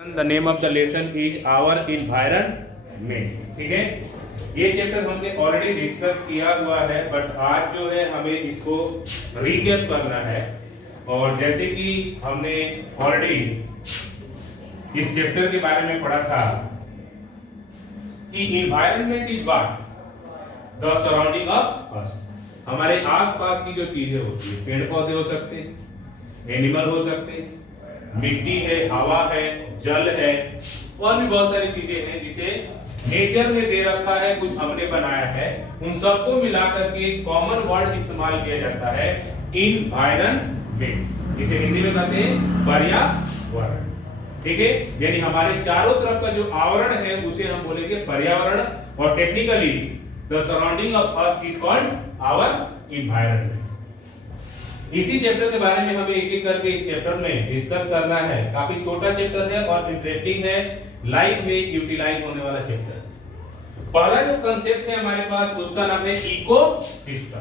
The name of the lesson is our environment. ठीक है, ये चैप्टर हमने ऑलरेडी डिस्कस किया हुआ है, बट आज जो है हमें इसको रीकैप करना है। और जैसे कि हमने ऑलरेडी इस चैप्टर के बारे में पढ़ा था कि environment is what, the surrounding of अस। हमारे आसपास की जो चीजें होती है, पेड़ पौधे हो सकते हैं, एनिमल हो सकते हैं, मिट्टी है, हवा है, जल है, और भी बहुत सारी चीजें हैं जिसे नेचर ने दे रखा है, कुछ हमने बनाया है। उन सबको मिलाकर के एक कॉमन वर्ड इस्तेमाल किया जाता है, इन्वायरमेंट, जिसे हिंदी में कहते हैं पर्यावरण। ठीक है, यानी हमारे चारों तरफ का जो आवरण है उसे हम बोलेंगे पर्यावरण, और technically the surrounding of us is called our environment. इसी चैप्टर के बारे में हमें एक एक करके इस चैप्टर में डिस्कस करना है। काफी छोटा चैप्टर है और इंटरेस्टिंग है, लाइफ में यूटिलाइज होने वाला चैप्टर। पहला जो कंसेप्ट है हमारे पास उसका नाम है ecosystem.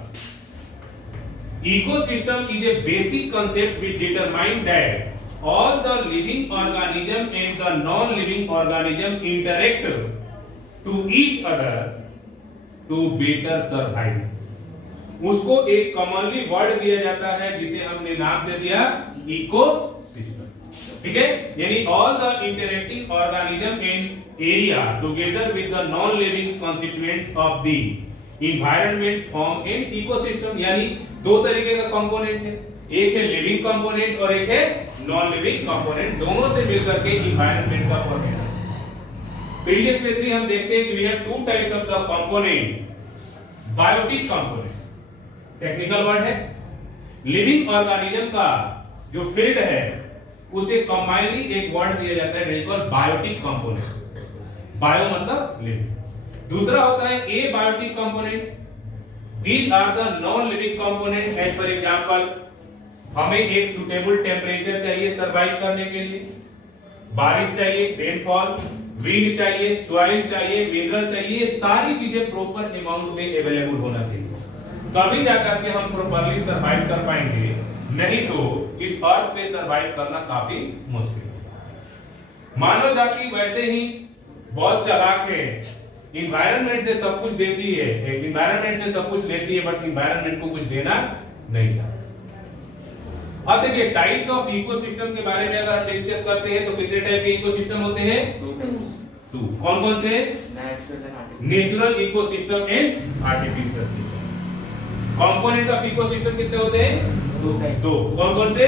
Ecosystem is a basic concept which determine that all the living organism and the non living organism interact to each other to better survive. उसको एक कॉमनली वर्ड दिया जाता है जिसे हमने नाम दे दिया इकोसिस्टम। ठीक है, यानी all the interacting organism in area together with the non living constituents of the environment form an ecosystem. यानी दो तरीके का कंपोनेंट है, एक है लिविंग कंपोनेंट और एक है नॉन लिविंग कंपोनेंट, दोनों से मिलकर के एनवायरनमेंट का फॉर्मेशन। तो ये स्पेशली हम देखते हैं कि we have two types of the component. Biotic component technical word है, लिविंग ऑर्गेनिज्म का जो फील्ड है उसे कंबाइनली एक वर्ड दिया जाता है जिसको बायोटिक कंपोनेंट। बायो मतलब लिविंग। दूसरा होता है abiotic component. These are the non living component. As for example, हमें एक सुटेबल टेम्परेचर चाहिए सरवाइव करने के लिए, बारिश चाहिए, रेनफॉल, विंड चाहिए, सॉइल चाहिए, मिनरल चाहिए, सारी चीजें प्रॉपर अमाउंट में अवेलेबल होना चाहिए, तभी जाकर के हम प्रॉपर्ली सरवाइव कर पाएंगे, नहीं तो इस अर्थ पे सरवाइव करना काफी मुश्किल है। मानव जाति वैसे ही बहुत चालाक है, एनवायरनमेंट से सब कुछ देती है, एनवायरनमेंट से सब कुछ लेती है, बट एनवायरनमेंट को कुछ देना नहीं चाहती। अब देखिए टाइप्स ऑफ इकोसिस्टम के बारे में अगर हम डिस्कस करते हैं तो कितने टाइप के इकोसिस्टम होते हैं? टू। कौन कौन से? Natural ecosystem and artificial system. Component of ecosystem कितने होते हैं? दो। कौन कौन से?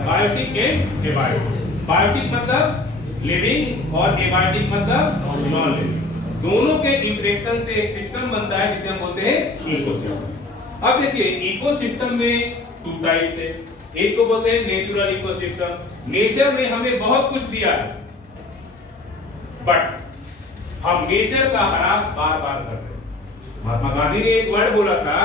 Biotic and abiotic. बायोटिक मतलब लिविंग और एबायोटिक मतलब नॉन लिविंग। दोनों के इंटरेक्शन से एक सिस्टम बनता है जिसे हम बोलते हैं इकोसिस्टम। अब देखिए इकोसिस्टम में टू टाइप्स है। एक को बोलते हैं नेचुरल इकोसिस्टम। नेचर ने हमें बहुत कुछ दिया है, बट हम नेचर का ह्रास बार बार कर रहे हैं। महात्मा गांधी ने एक वर्ड बोला था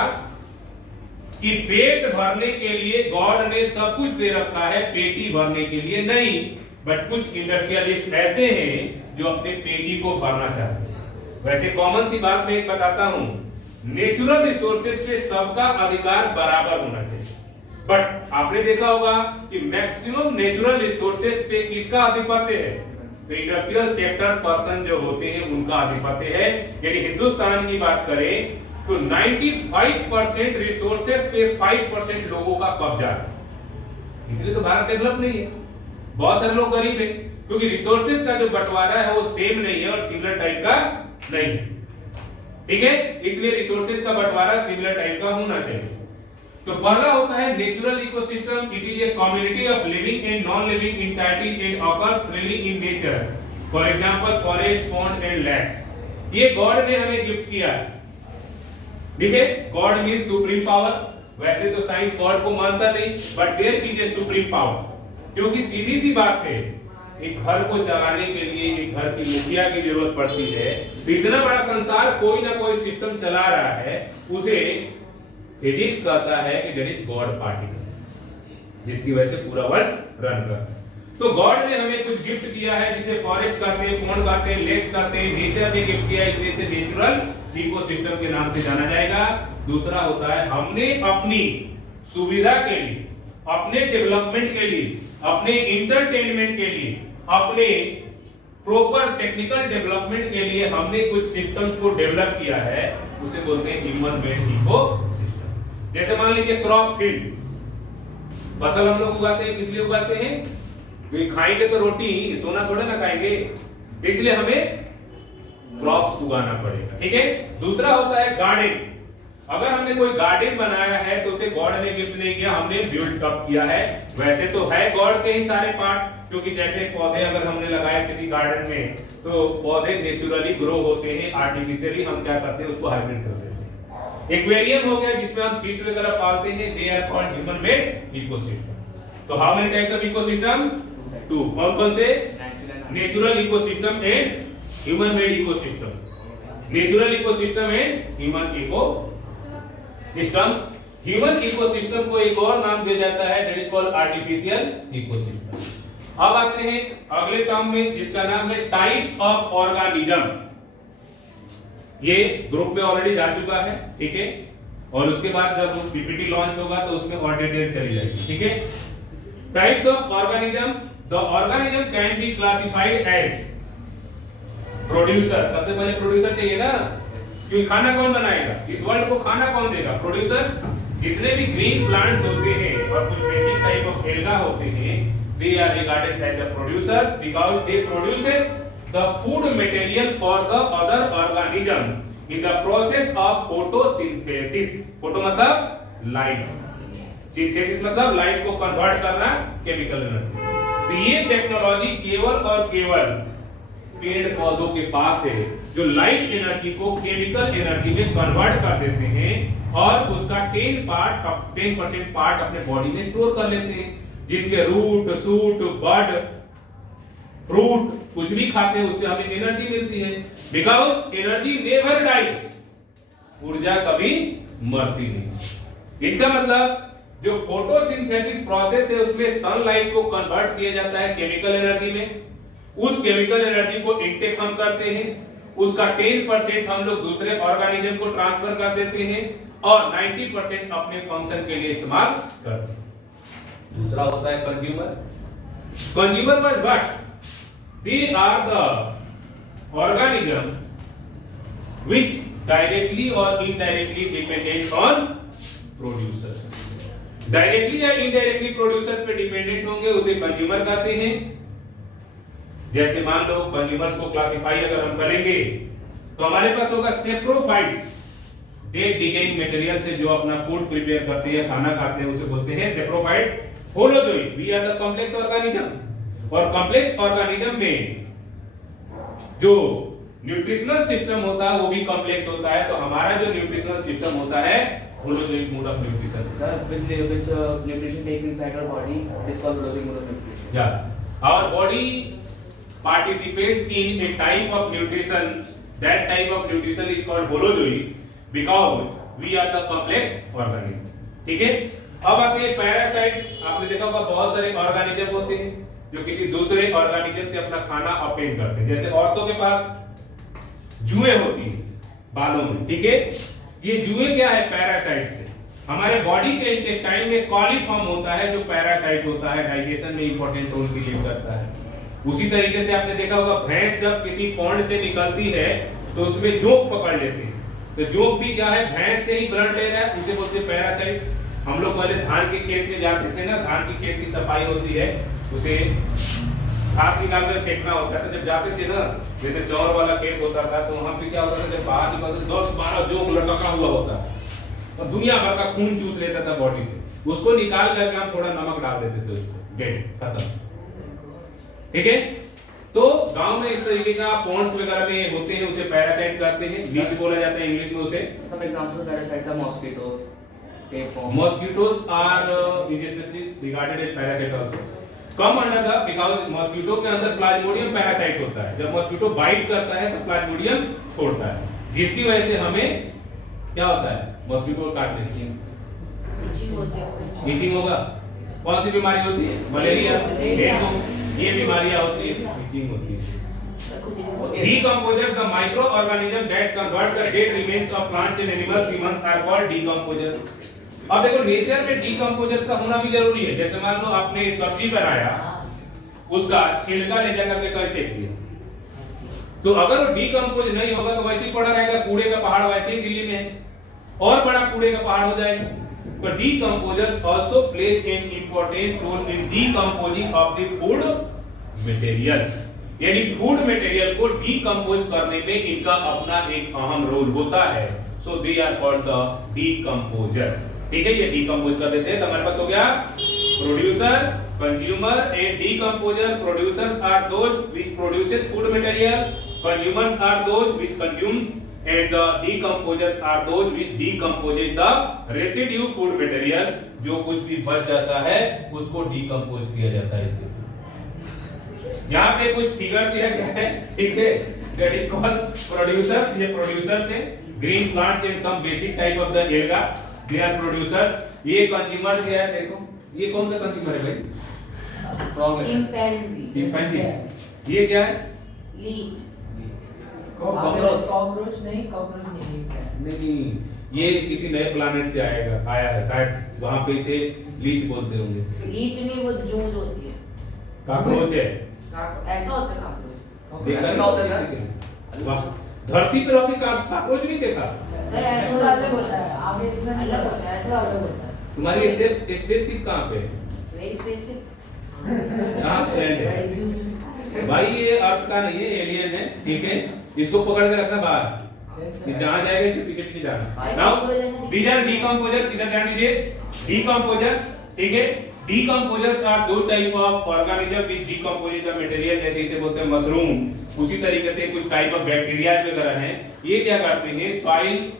कि पेट भरने के लिए गॉड ने सब कुछ दे रखा है, पेटी भरने के लिए नहीं। बट कुछ इंडस्ट्रियलिस्ट ऐसे हैं जो अपने पेटी को भरना चाहते हैं। वैसे कॉमन सी बात मैं एक बताता हूं, नेचुरल रिसोर्सेज पे सबका अधिकार बराबर होना चाहिए, बट आपने देखा होगा कि मैक्सिमम नेचुरल रिसोर्सेज पे किसका आधिपत्य है? तो इंडस्ट्रियल सेक्टर पर्सन जो होते हैं उनका आधिपत्य है। यानी हिंदुस्तान की बात करें तो 95% रिसोर्सेज पे 5% लोगों का कब्जा है। इसलिए तो भारत डेवलप नहीं है, बहुत सारे लोग गरीब हैं, क्योंकि रिसोर्सेज का जो बंटवारा है वो सेम नहीं है और सिमिलर टाइप का नहीं है। ठीक है, इसलिए रिसोर्सेज का बंटवारा सिमिलर टाइप का होना चाहिए। तो पहला होता है natural ecosystem. It is a community of living and non living entities and occurs freely in nature. For example forest, pond and lakes. ये गॉड ने हमें गिफ्ट किया है। ठीक है, गॉड मींस सुप्रीम पावर। वैसे तो साइंस गॉड को मानता नहीं, but there is a supreme power. क्योंकि सीधी सी बात है, एक घर को चलाने के लिए एक घर की मुखिया की जरूरत पड़ती है। इतना बड़ा संसार कोई ना कोई सिस्टम चला रहा है, उसे फिजिक्स कहता है कि दैट इज गॉड पार्टिकल, जिसकी वजह से पूरा वर्ल्ड रन करता है। तो गॉड ने हमें कुछ गिफ्ट किया है, जिसे फॉरेस्ट कहते हैं, पॉन्ड कहते हैं, लेक्स कहते हैं। नेचर ने गिफ्ट किया है, इसलिए इसे नेचुरल इकोसिस्टम के नाम से जाना जाएगा। दूसरा होता है हमने अपनी सुविधा के लिए, अपने डेवलपमेंट के लिए, अपने इंटरटेनमेंट के लिए अपने प्रॉपर टेक्निकल डेवलपमेंट के लिए हमने कुछ सिस्टम्स को डेवलप किया है, उसे बोलते हैं ह्यूमन मेड इकोसिस्टम। जैसे मान लीजिए क्रॉप फील्ड, फसल हम लोग उगाते हैं, किस लिए उगाते हैं? क्योंकि खाएंगे तो रोटी, सोना थोड़ा ना खाएंगे, इसलिए हमें क्रॉप्स उगाना पड़ेगा। ठीक है। दूसरा होता है गार्डन। अगर हमने कोई गार्डन बनाया है तो उसे गॉड ने गिफ्ट नहीं किया, हमने बिल्ड अप किया है। वैसे तो है गॉड के ही सारे पार्ट, क्योंकि जैसे पौधे अगर हमने लगाए किसी गार्डन में तो पौधे नेचुरली ग्रो होते हैं, आर्टिफिशियली हम क्या करते हैं उसको हाइब्रिड कर देते हैं। एक्वेरियम हो गया जिसमें हम फिश वगैरह पालते हैं, they are called human made ecosystem. तो how many types of ecosystem? 2। कौन-कौन से? Natural ecosystem and human made ecosystem. Natural ecosystem and human ecosystem. Human ecosystem को एक और नाम दिया जाता है, that is called artificial ecosystem. अब आते हैं अगले टर्म में जिसका नाम है टाइप ऑफ ऑर्गेनिज्म। ये ग्रुप में ऑलरेडी जा चुका है, ठीक है, और उसके बाद जब पीपीटी लॉन्च होगा तो उसमें और डिटेल चली जाएगी। ठीक है। Types of organism. The organism can be classified as producer. सबसे पहले प्रोड्यूसर चाहिए ना, क्योंकि खाना कौन बनाएगा इस वर्ल्ड को? खाना कौन देगा? प्रोड्यूसर। जितने भी ग्रीन प्लांट्स होते हैं और कुछ बेसिक टाइप ऑफ एल्गा होते हैं, they are regarded as the producers because they produces the food material for the other organism in the process of photosynthesis. Photo मतलब लाइट, सिंथेसिस मतलब लाइट को convert करना केमिकल एनर्जी। तो ये technology केवल और केवल पेड़ पौधों के पास है, जो लाइट एनर्जी को केमिकल एनर्जी में कन्वर्ट कर देते हैं और उसका 10% पार्ट अपने बॉडी में स्टोर कर लेते हैं, जिसके रूट, शूट, बड, फ्रूट कुछ भी खाते हैं उससे हमें एनर्जी मिलती है। बिकॉज एनर्जी नेवर डाइज, ऊर्जा कभी मरती नहीं। इसका मतलब जो फोटोसिंथेसिस प्रोसेस है उसमें सनलाइट को कन्वर्ट किया जाता है केमिकल एनर्जी में, उस केमिकल एनर्जी को इनटेक हम करते हैं, उसका 10% हम लोग दूसरे ऑर्गेनिज्म को ट्रांसफर कर देते हैं और 90% अपने फंक्शन के लिए इस्तेमाल करते हैं। दूसरा होता है कंज्यूमर। कंज्यूमर पर what? They are the organism which directly और indirectly dependent on producer. Directly या इनडायरेक्टली प्रोड्यूसर्स पे डिपेंडेंट होंगे, उसे कंज्यूमर कहते हैं। जैसे मान लो कंज्यूमर्स को क्लासिफाई अगर हम करेंगे तो हमारे पास होगा सेप्रोफाइट्स, डेड डिकेइंग मटेरियल से जो अपना फूड प्रिपेयर करते हैं, खाना खाते हैं, उसे बोलते हैं saprophytes. Holozoic, we are the complex organism. और कॉम्प्लेक्स ऑर्गेनिज्म में जो न्यूट्रिशनल सिस्टम होता है वो भी कॉम्प्लेक्स होता है, तो हमारा जो न्यूट्रिशनल सिस्टम होता है holozoic mode of nutrition. Sir, which nutrition takes inside our body is called holozoic mode of nutrition. Yeah, our body participates in a type of nutrition. That type of nutrition is called holozoic because we are the complex organism. ठीक है। अब आते हैं parasites. आपने देखा होगा बहुत सारे ऑर्गेनिज्म होते हैं जो किसी दूसरे ऑर्गेनिज्म से अपना खाना ऑब्टेन करते हैं। जैसे औरतों के पास जुएं होती हैं बालों में, ठीक है। ये जुएं क्या है? पैरासाइट से। हमारे बॉडी के इंटेस्टाइन में कॉलीफॉर्म होता है जो पैरासाइट होता है, डाइजेशन में इंपॉर्टेंट रोल प्ले करता है। उसी तरीके से आपने देखा होगा भैंस जब किसी पॉन्ड से निकलती है तो उसमें जोंक पकड़ लेते हैं, तो जोंक भी क्या है? भैंस से ही ब्लड ले रहा है, उसे बोलते हैं पैरासाइट। हम लोग पहले धान के खेत में जाते थे ना, धान की खेत की सफाई होती है, उसे घास निकाल कर फेंकना होता है। तो जब जाते थे ना, जैसे चौर वाला खेत होता था, तो वहां पे क्या होता था, जब बाहर निकलते 10-12 जोंक लटका हुआ होता और दुनिया भर का खून चूस लेता था बॉडी से, उसको निकाल करके हम थोड़ा नमक डाल देते थे उसको, डेड, खत्म। ठीक है। तो गांव में इस तरीके का पॉन्ड्स वगैरह में होते हैं, उसे पैरासाइट कहते हैं, बीच बोला जाता है इंग्लिश में उसे। Some examples of parasites are mosquitoes, tapeworms. Mosquitoes are especially regarded as parasite also. Come under the because mosquito के अंदर प्लाज्मोडियम पैरासाइट होता है। जब मॉस्किटो बाइट करता है तो प्लाज्मोडियम छोड़ता है, जिसकी वजह से हमें क्या होता है? मॉस्किटो काटने से इचिंग होगा। कौन सी बीमारी होती है? मलेरिया, डेंगू, ये बीमारियां होती है, इचिंग होती है। Decomposers, the microorganism that convert the dead remains of plants and animals, humans are called decomposers. अब देखो नेचर में डीकंपोजर्स का होना भी जरूरी है। जैसे मान लो आपने सब्जी बनाया, उसका छिलका ले जाकर के कहीं फेंक दिया, तो अगर वो डीकंपोज नहीं होगा तो वैसे ही पड़ा रहेगा, कूड़े का पहाड़ वैसे ही दिल्ली में है, और बड़ा कूड़े का पहाड़ हो जाएगा। तो decomposers also plays an important role in decomposing of the food material, यानी फूड मटेरियल को डीकंपोज करने में इनका अपना एक अहम रोल होता है। So they are called the decomposers. ठीक है, ये डीकंपोज कर देते हैं। हमारे पास हो गया producer, consumer and decomposer. Producers are those which produces food material, consumers are those which consumes, and the decomposers are those which decomposes the residue food material। जो कुछ भी बच जाता है उसको डीकंपोज किया जाता है। इसके यहाँ पे कुछ फिगर दिया गया है, ठीक है, that is called producers। ये producers है, green plants and some basic type of the alga, they are producers। ये consumer दिया है, देखो ये कौन सा consumer है भाई? चिंपैंजी। ये क्या है? लीच। कॉकरोच नहीं, ये किसी नए प्लैनेट से आया है शायद, वहां पे इसे लीच बोलते होंगे। लीच नहीं, वो जूंद होती है। काकरोच है, ऐसा होता है काकरोच। देखा ऐसा होता है? वाह, धरती पे रह के काकरोच नहीं देखा? सर ऐसा अलग होता है, आगे इतना अलग होता है, ऐसा अलग होता है। तुम्हारी स्पेसशिप कहाँ पे है? Very specific. कहाँ फ्रेंड है भाई? ये अर्थ का नहीं है, एलियन है, ठीक है, इसको पकड़ के रखना बाहर, ये जहां जाएगा इसके पीछे पीछे जाना। नाउ दीज आर डीकंपोजर्स, इधर ध्यान दीजिए, डीकंपोजर्स, ठीक है। डीकंपोजर्स आर दो type of organism which decompose the material, जैसे इसे बोलते हैं मशरूम, उसी तरीके से कुछ टाइप ऑफ बैक्टीरिया वगैरह हैं, ये क्या करते हैं, सॉइल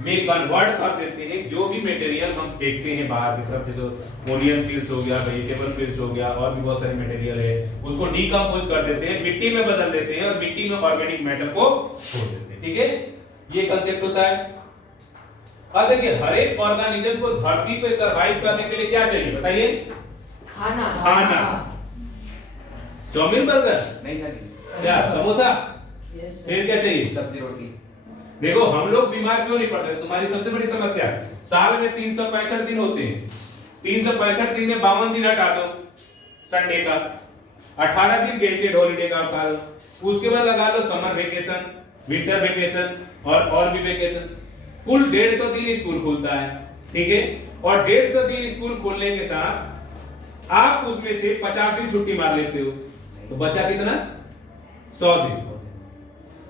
में कन्वर्ट कर देते हैं जो भी मटेरियल हम फेंकते हैं बाहर की तरफ, जैसे ओनियन पील्स हो गया, वेजिटेबल पील्स हो गया, और भी बहुत सारे मटेरियल है, उसको डीकंपोज कर देते हैं, मिट्टी में बदल देते हैं और मिट्टी में ऑर्गेनिक मैटर को छोड़ देते हैं। ठीक है, ये कांसेप्ट होता है। अब देखिए, हर एक ऑर्गेनिज्म को धरती पे सरवाइव करने के लिए क्या चाहिए बताइए? खाना। चाउमीन, बर्गर नहीं सर, क्या, समोसा, फिर क्या चाहिए? सब्जी रोटी। देखो हम लोग बीमार क्यों नहीं पड़ते? तुम्हारी सबसे बड़ी समस्या, साल में 365 दिन होते हैं, 365 दिन में 52 दिन हटा दो संडे का, 18 दिन गेटेड हॉलीडे का उठा लो, उसके बाद लगा लो समर वेकेशन, विंटर वेकेशन और भी वेकेशन, कुल 150 दिन स्कूल खुलता है। ठीक है, और 150 दिन स्कूल खोलने के साथ आप उसमें से 50 दिन छुट्टी मार लेते हो, तो बचा कितना? 100 दिन।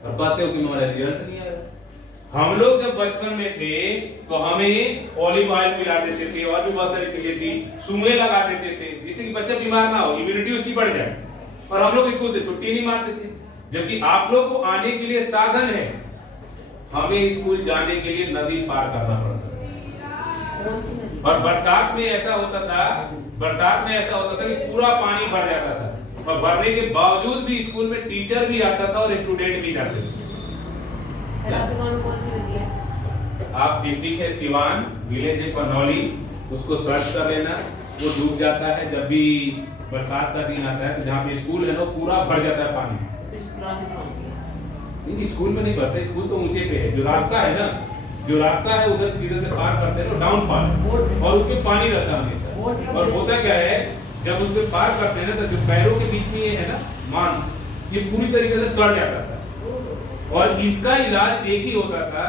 और कहते हो कि हमारा रिजल्ट नहीं आ रहा। हम लोग जब बचपन में थे तो हमें ऑलिव ऑयल पिला देते थे और भी बहुत सारी चीजें थी, सुई लगा देते थे जिससे कि बच्चा बीमार ना हो, इम्यूनिटी उसकी बढ़ जाए, और हम लोग स्कूल से छुट्टी नहीं मारते थे। जबकि आप लोग को आने के लिए साधन है, हमें स्कूल जाने के लिए नदी पार करना पड़ता था। और बरसात में ऐसा होता था कि पूरा पानी भर जाता था, और भरने के बावजूद भी स्कूल में टीचर भी आता था और स्टूडेंट भी जाते थे। सर आपके गांव में कौन सी नदी है? आप डिस्ट्रिक्ट है सिवान, विलेज है पनौली, उसको सर्च कर लेना, वो डूब जाता है जब भी बरसात का दिन आता है, तो जहाँ पे स्कूल है ना पूरा भर जाता है पानी। फिर क्लासेस कौन सी है? नहीं, स्कूल में नहीं भरते, स्कूल तो ऊंचे पे है, जो रास्ता है ना, जो रास्ता है उधर से पार करते हैं ना, डाउन पार, और उसमें पानी रहता है हमेशा। और होता क्या है, जब उसमें पार करते हैं ना, तो जो पैरों के बीच में ये है ना मांस, ये पूरी तरीके से सड़ जाता था, और इसका इलाज एक ही होता था।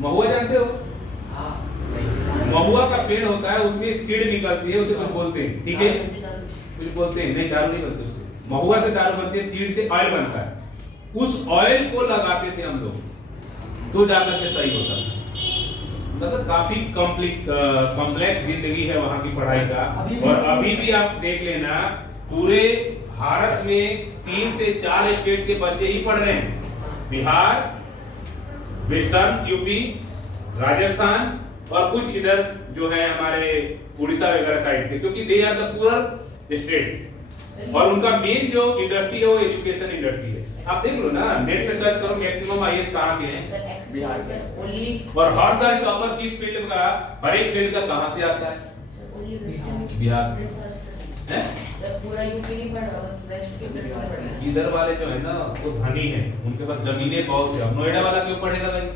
महुआ जानते हो? महुआ का पेड़ होता है, उसमें एक सीड निकलती है, उसे कुछ बोलते हैं, ठीक है, कुछ बोलते हैं, नहीं दारू नहीं बनती उससे, महुआ से दारू बनती है, सीड से ऑयल बनता है, उस ऑयल को लगाते थे हम लोग, तो जाकर के सही होता था। मतलब काफी कॉम्प्लेक्स जिंदगी है वहाँ की पढ़ाई का। और अभी भी आप देख लेना, पूरे भारत में 3 से 4 स्टेट के बच्चे ही पढ़ रहे हैं, बिहार, वेस्टर्न यूपी, राजस्थान, और कुछ इधर जो है हमारे उड़ीसा वगैरह साइड के, क्योंकि they are the poor states, और उनका मेन जो इंडस्ट्री है वो एजुकेशन इंडस्ट्री है। आप देख लो ना, नेट पे सर्च करो, मैक्सिमम आईएएस कहाँ के हैं? बिहार से। और हर साल टॉपर किस फील्ड का, हर एक फील्ड का कहाँ से आता है? बिहार है। पूरा यूपी नहीं पढ़ रहा, बस वेस्ट के पेपर पढ़ रहा है। इधर वाले जो है ना वो धनी है, उनके पास जमीनें बहुत है। नोएडा वाला क्यों पढ़ेगा भाई?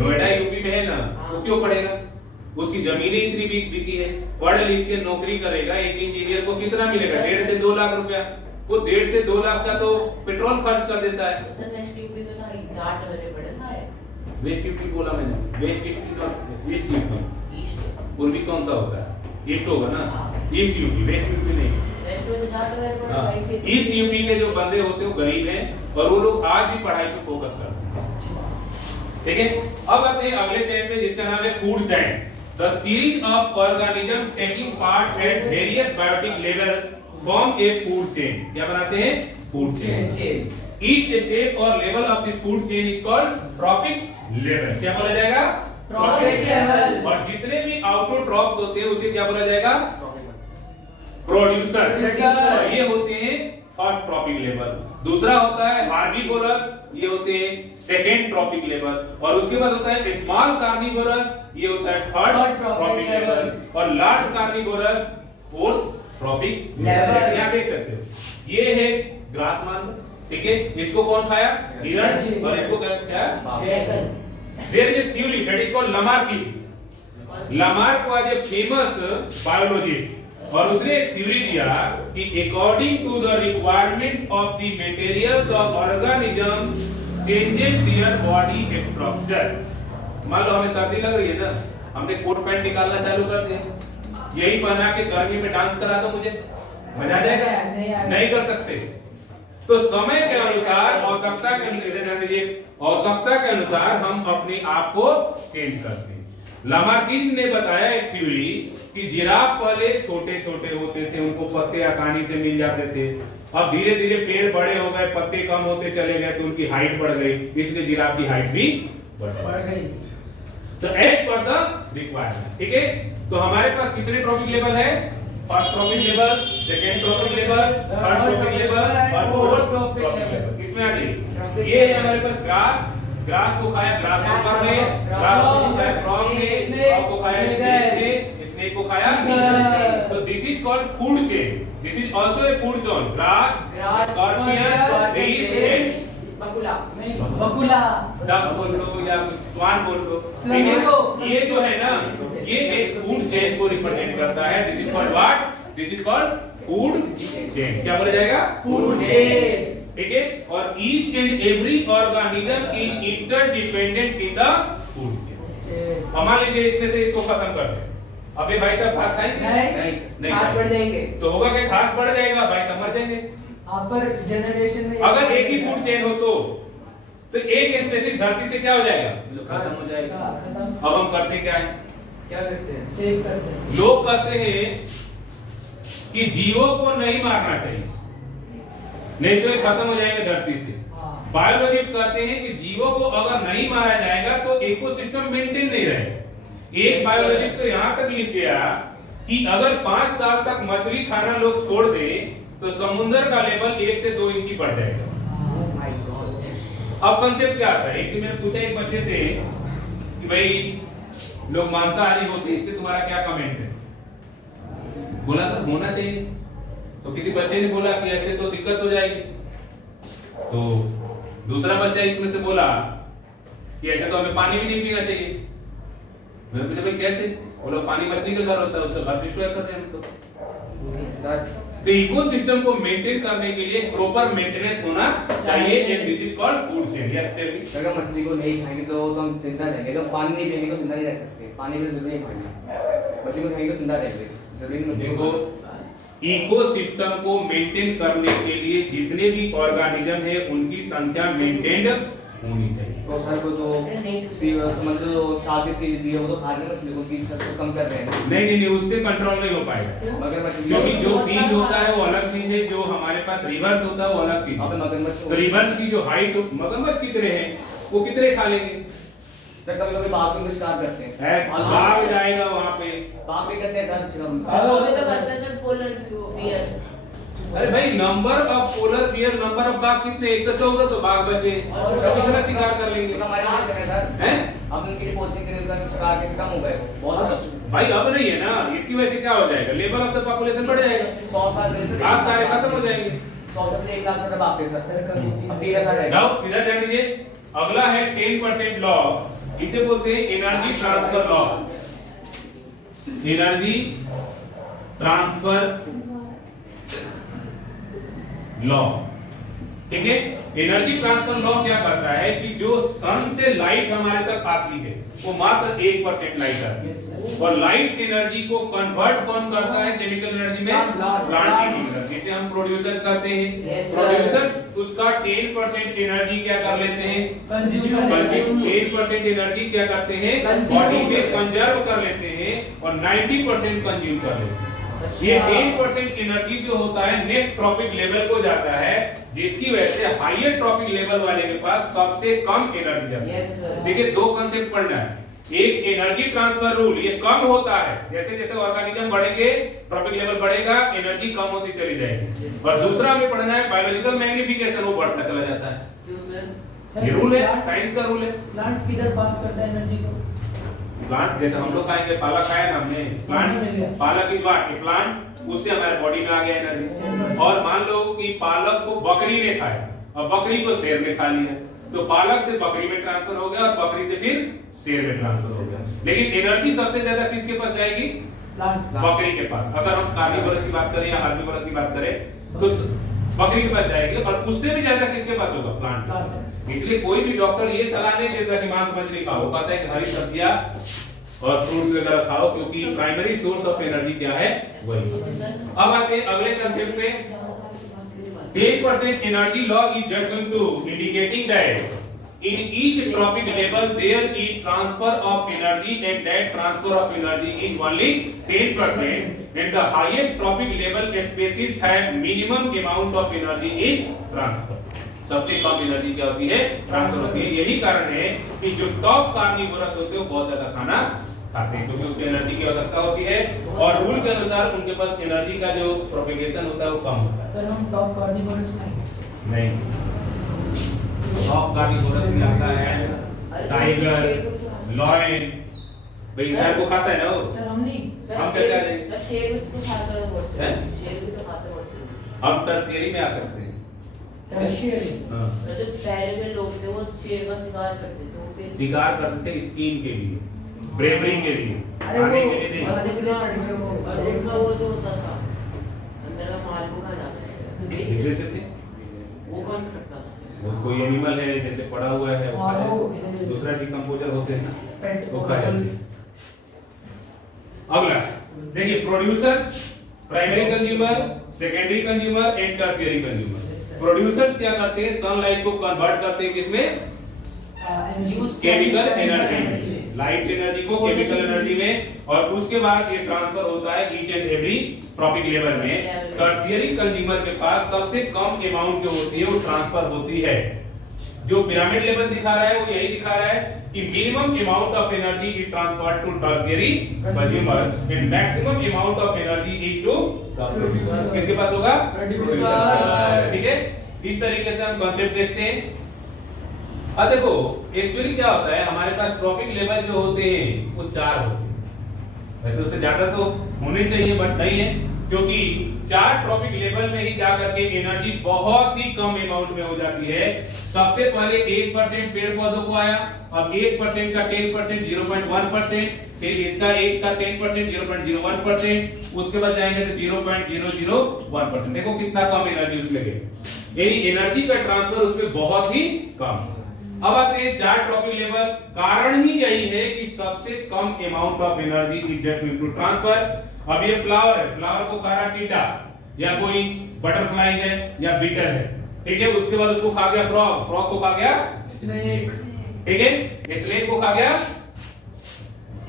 नोएडा यूपी में है ना, वो क्यों पढ़ेगा? उसकी जमीनें इतनी बिकी है, पढ़ लिख के नौकरी करेगा, एक इंजीनियर को कितना मिलेगा? 1.5 से 2 लाख रुपया। वो 1.5 से 2 लाख का तो पेट्रोल खर्च कर देता है। सर नेक्स्ट यूपी में ना जाट वाले पड़े सारे वेस्ट यूपी बोला मैंने, वेस्ट यूपी और ईस्ट यूपी। ईस्ट पूर्वी कौन सा होता है? ईस्ट होगा ना, ईस्ट यूपी, वेस्ट यूपी नहीं। वेस्ट में तो जाट वाले पड़े हाँ, भाई ईस्ट यूपी के जो बंदे होते हैं वो गरीब हैं और वो लोग आज भी पढ़ाई पे फोकस करते हैं। ठीक है, अब आते हैं अगले चैन पे जिसका नाम है food chain. The series of organism taking part at various biotic levels form a food chain. क्या बनाते हैं? Food chain. Each step or level of this food chain is called trophic level. क्या बोला जाएगा? Trophic level. और जितने भी आउटोट्रॉप्स होते हैं उसे क्या बोला जाएगा? प्रोड्यूसर। प्रोड्यूसर। ये होते हैं फर्स्ट ट्रॉपिक लेवल। दूसरा होता है हार्बिवोरस, ये होते हैं सेकंड ट्रॉपिक लेवल। और उसके बाद होता है स्मॉल कार्निवोरस, ये होता है थर्ड ट्रॉपिक लेवल। और large carnivorous fourth trophic level. यहाँ देख सकते हो ये है ग्रास मान, ठीक है। इसको कौन खाया? हिरण। और इसको क्या खाया? There is a theory that is called Lamarckism. Lamarck was a famous biologist और उसने एक थ्योरी दिया कि according to the requirement of the material the organism changes their body structure. मान लो हमें सर्दी लग रही है ना, हमने कोट पैंट निकालना चालू कर दिया, यही पहना के गर्मी में डांस करा दो, मुझे मजा आ जाएगा? नहीं कर सकते। तो समय के अनुसार आवश्यकता के अनुसार हम अपने आप को चेंज करते हैं। लामार्किन ने बताया एक थ्योरी कि जिराफ पहले छोटे छोटे होते थे, उनको पत्ते आसानी से मिल जाते थे। अब धीरे धीरे पेड़ बड़े हो गए, पत्ते कम होते चले गए, तो उनकी हाइट बढ़ गई, इसलिए जिराफ की हाइट भी बढ़ गई। तो एज पर द रिक्वायरमेंट, ठीक है। तो हमारे पास कितने ट्रॉपिक लेवल है? First trophic level, second trophic level, third trophic level और फोर्थ ट्रॉपिक लेवल। इसमें आ गई ये है हमारे पास ग्रास। ग्रास को खाया ग्रास हॉपर ने, ग्रास को खाया फ्रॉग ने, फ्रॉग को खाया स्नेक ने, स्नेक को खाया ईगल। तो this is called food chain. This is also a food chain. Grass, scorpion, fish and Bakula. Bakula duck बोल लो या स्वान बोल लो, ठीक है। ये जो है ना, ये एक फूड चेन को रिप्रेजेंट करता है। This is called what? This is called food chain. क्या बोला जाएगा? फूड चेन, ठीक है। और each and every organism is interdependent in the food chain. मान लीजिए इसमें से इसको खत्म कर दे, अबे भाई साहब घास खाएंगे? नहीं घास बढ़ जाएंगे। तो होगा क्या? घास बढ़ जाएगा, भाई साहब मर जाएंगे। अपर जनरेशन में अगर एक ही फूड चेन हो तो एक स्पेसिस धरती से क्या हो जाएगा? खत्म हो जाएगा। खत्म। अब हम करते क्या है? क्या करते हैं? सेव करते हैं। लोग कहते हैं कि जीवों को नहीं मारना चाहिए, नहीं तो ये खत्म हो जाएंगे धरती से। बायोलॉजिस्ट कहते हैं कि जीवों को अगर नहीं मारा जाएगा तो इकोसिस्टम मेंटेन नहीं रहेगा। एक बायोलॉजिस्ट तो यहाँ तक लिख गया कि अगर 5 साल तक मछली खाना लोग छोड़ दें तो समुद्र का लेवल 1 से 2 इंच बढ़ जाएगा। अब कंसेप्ट क्या आता है? एक दिन मैंने पूछा एक बच्चे से कि भाई लोग मांसाहारी होते हैं, इस पे तुम्हारा क्या कमेंट है? बोला सर होना चाहिए। तो किसी बच्चे ने बोला कि ऐसे तो दिक्कत हो जाएगी। तो दूसरा बच्चा इसमें से बोला कि ऐसे तो हमें पानी भी नहीं पीना चाहिए। मैंने पूछा भाई कैसे? बोला पानी मछली का घर होता है, उसका घर डिस्ट्रॉय कर रहे हैं हम तो। तो इकोसिस्टम को मेंटेन करने के लिए प्रॉपर मेंटेनेंस होना चाहिए। This is called food chain. Yes tell me. अगर मछली को नहीं खाएंगे तो हम जिंदा रहेंगे। अगर पानी नहीं पिएंगे तो जिंदा नहीं रह सकते। पानी भी जरूरी है खाना। मछली को खाएंगे तो जिंदा रहेंगे, जरूरी नहीं मछली को। इकोसिस्टम को मेंटेन करने के लिए जितने भी ऑर्गेनिज्म है उनकी संख्या मेंटेन्ड होनी चाहिए। तो सर को तो समझ लो शादी से जी वो तो खा रहे हैं मछली को, की सबको कम कर रहे हैं। नहीं, उससे कंट्रोल नहीं हो पाएगा। मगर मछली क्योंकि जो बीज होता है वो अलग चीज है, जो हमारे पास रिवर्स होता है वो अलग चीज है। मगरमच्छ तो रिवर्स की जो हाइट, मगरमच्छ कितने हैं वो कितने खा लेंगे? सर कभी कभी बाघ को शिकार करते हैं, भाग जाएगा वहां पे। बाघ भी करते हैं सर शिकार। हमें तो करते हैं सर पोलर बियर्स। अरे भाई number of polar bear, number of बाघ कितने? 114 तो बाघ बचे, कभी सारा शिकार कर लेंगे। हमारे यहाँ से सर हैं अब उनके पोचिंग के लिए शिकार के कम हो गए बहुत। भाई अब नहीं है ना, इसकी वजह से क्या हो जाएगा? लेवल ऑफ द पॉपुलेशन बढ़ जाएगा। 100 साल में आज सारे खत्म हो जाएंगे। 100 से 1 लाख से बाप के सर अब 13,000 है। नाउ इधर ध्यान दीजिए, अगला है 10% लॉ। इसे बोलते हैं energy transfer law. Energy transfer law, ठीक है। एनर्जी ट्रांसफर लॉ क्या करता है कि जो सन से लाइट हमारे तक आती है वो मात्र 1% लाइट आती है, और लाइट एनर्जी को कन्वर्ट कौन करता है केमिकल एनर्जी में? प्लांट की, जिसे हम प्रोड्यूसर्स करते हैं। प्रोड्यूसर्स उसका 10% एनर्जी क्या कर लेते हैं? 10% एनर्जी क्या करते हैं? बॉडी में कंजर्व कर लेते हैं और 90% कंज्यूम कर लेते हैं। ये 10% एनर्जी जो होता है नेट ट्रॉपिक लेवल को जाता है, जिसकी वजह से हाईएस्ट ट्रॉपिक लेवल वाले के पास सबसे कम एनर्जी जाती है। देखिए दो कांसेप्ट पढ़ना है, एक एनर्जी ट्रांसफर रूल, ये कम होता है जैसे जैसे ऑर्गेनिज्म बढ़ेंगे ट्रॉपिक लेवल बढ़ेगा, एनर्जी कम होती चली जाएगी। और दूसरा हमें पढ़ना है बायोलॉजिकल मैग्निफिकेशन, वो बढ़ता चला जाता है। ये रूल है, साइंस का रूल है। प्लांट किधर पास करता है एनर्जी को? प्लांट जैसे हम लोग खाएंगे, पालक खाया ना हमने, प्लांट पालक की बात, प्लांट उससे हमारे बॉडी में आ गया एनर्जी। और मान लो कि पालक को बकरी ने खाया और बकरी को शेर ने खा लिया, तो पालक से बकरी में ट्रांसफर हो गया और बकरी से फिर शेर में ट्रांसफर हो गया। लेकिन एनर्जी सबसे ज्यादा किसके पास जाएगी? बकरी के पास। अगर हम कार्निवोरस की बात करें या हर्बीवोरस की बात करें तो बकरी के पास जाएगी, और उससे भी ज्यादा किसके पास होगा? प्लांट। इसलिए कोई भी डॉक्टर ये सलाह नहीं देता कि मांस मछली खाओ, वो कहता है कि हरी सब्जियां और फ्रूट्स वगैरह खाओ, क्योंकि प्राइमरी सोर्स ऑफ एनर्जी क्या है? वही। अब आते हैं अगले कंसेप्ट पे। 10% energy law is just going to indicating that in each tropic level there is transfer of energy, and that transfer of energy is only 10%, and the highest tropic level species have minimum amount of energy in transfer. सबसे कम energy क्या होती है? Transfer होती है। यही कारण है कि जो टॉप कार्निवोरस होते हैं वो बहुत ज्यादा खाना खाते हैं, क्योंकि उसको एनर्जी की आवश्यकता होती है, और रूल के अनुसार उनके पास एनर्जी का जो प्रोपेगेशन होता है वो कम होता है। सर हम टॉप कार्निवोरस नहीं, टॉप कार्निवोरस में आता है टाइगर, लायन, भाई इंसान को खाता है ना वो। सर हम नहीं, हम कैसे आ जाएंगे? सर शेर भी तो खाता है बहुत हैं? शेर भी तो खाता है बहुत से। हम टर्शियरी में आ सकते हैं। टर्शियरी। हाँ। वैसे पहले के लोग थे वो शेर का शिकार करते थे, वो फिर शिकार करते थे स्किन के लिए, ब्रेवरी के लिए, अरे खाने वो के लिए नहीं। खाने के लिए पड़ी है वो। और उनका वो जो होता था अंदर का माल को खा जाता था, बेच देते देते थे। वो कौन करता था? वो कोई एनिमल है जैसे पड़ा हुआ है वो हाँ, खाए। वो- दूसरा डिकम्पोजर होते हैं ना, पेट वो खाया जाते हैं। अगला देखिए, producer, primary consumer, secondary consumer and tertiary consumer. Producers क्या करते हैं? सनलाइट को कन्वर्ट करते हैं किसमें? केमिकल एनर्जी, लाइट एनर्जी को केमिकल एनर्जी में, और उसके बाद ये ट्रांसफर होता है each and every tropic level में। टर्शियरी कंज्यूमर के पास सबसे कम अमाउंट जो होती है वो ट्रांसफर होती है। जो पिरामिड लेवल दिखा रहा है वो यही दिखा रहा है कि minimum amount of energy is transferred to tertiary consumer and maximum amount of energy is to producer. किसके पास होगा? प्रोड्यूसर। ठीक है, इस तरीके से हम कॉन्सेप्ट देखते हैं। अब देखो एक्चुअली क्या होता है, हमारे पास ट्रॉपिक लेवल जो होते हैं वो 4 होते हैं। वैसे उससे ज्यादा तो होने चाहिए बट नहीं है, क्योंकि 4 ट्रॉपिक लेवल में ही जाकर के एनर्जी बहुत ही कम अमाउंट में हो जाती है। सबसे पहले 1% पेड़ पौधों को आया, अब 1% का 10% 0.1%, फिर इसका 1 का 10% 0.01%, उसके बाद जाएंगे तो 0.001%। देखो कितना कम एनर्जी उसमें गई, यानी एनर्जी का ट्रांसफर उसमें बहुत ही कम। अब आते हैं 4 ट्रॉपिक लेवल। कारण ही यही है कि सबसे कम amount of energy is just to transfer. अब ये फ्लावर है, फ्लावर को खा रहा टीडा, या कोई बटरफ्लाई है या बीटर है, ठीक है। उसके बाद उसको खा गया फ्रॉग, फ्रॉग को खा गया स्नेक, ठीक है, स्नेक को खा गया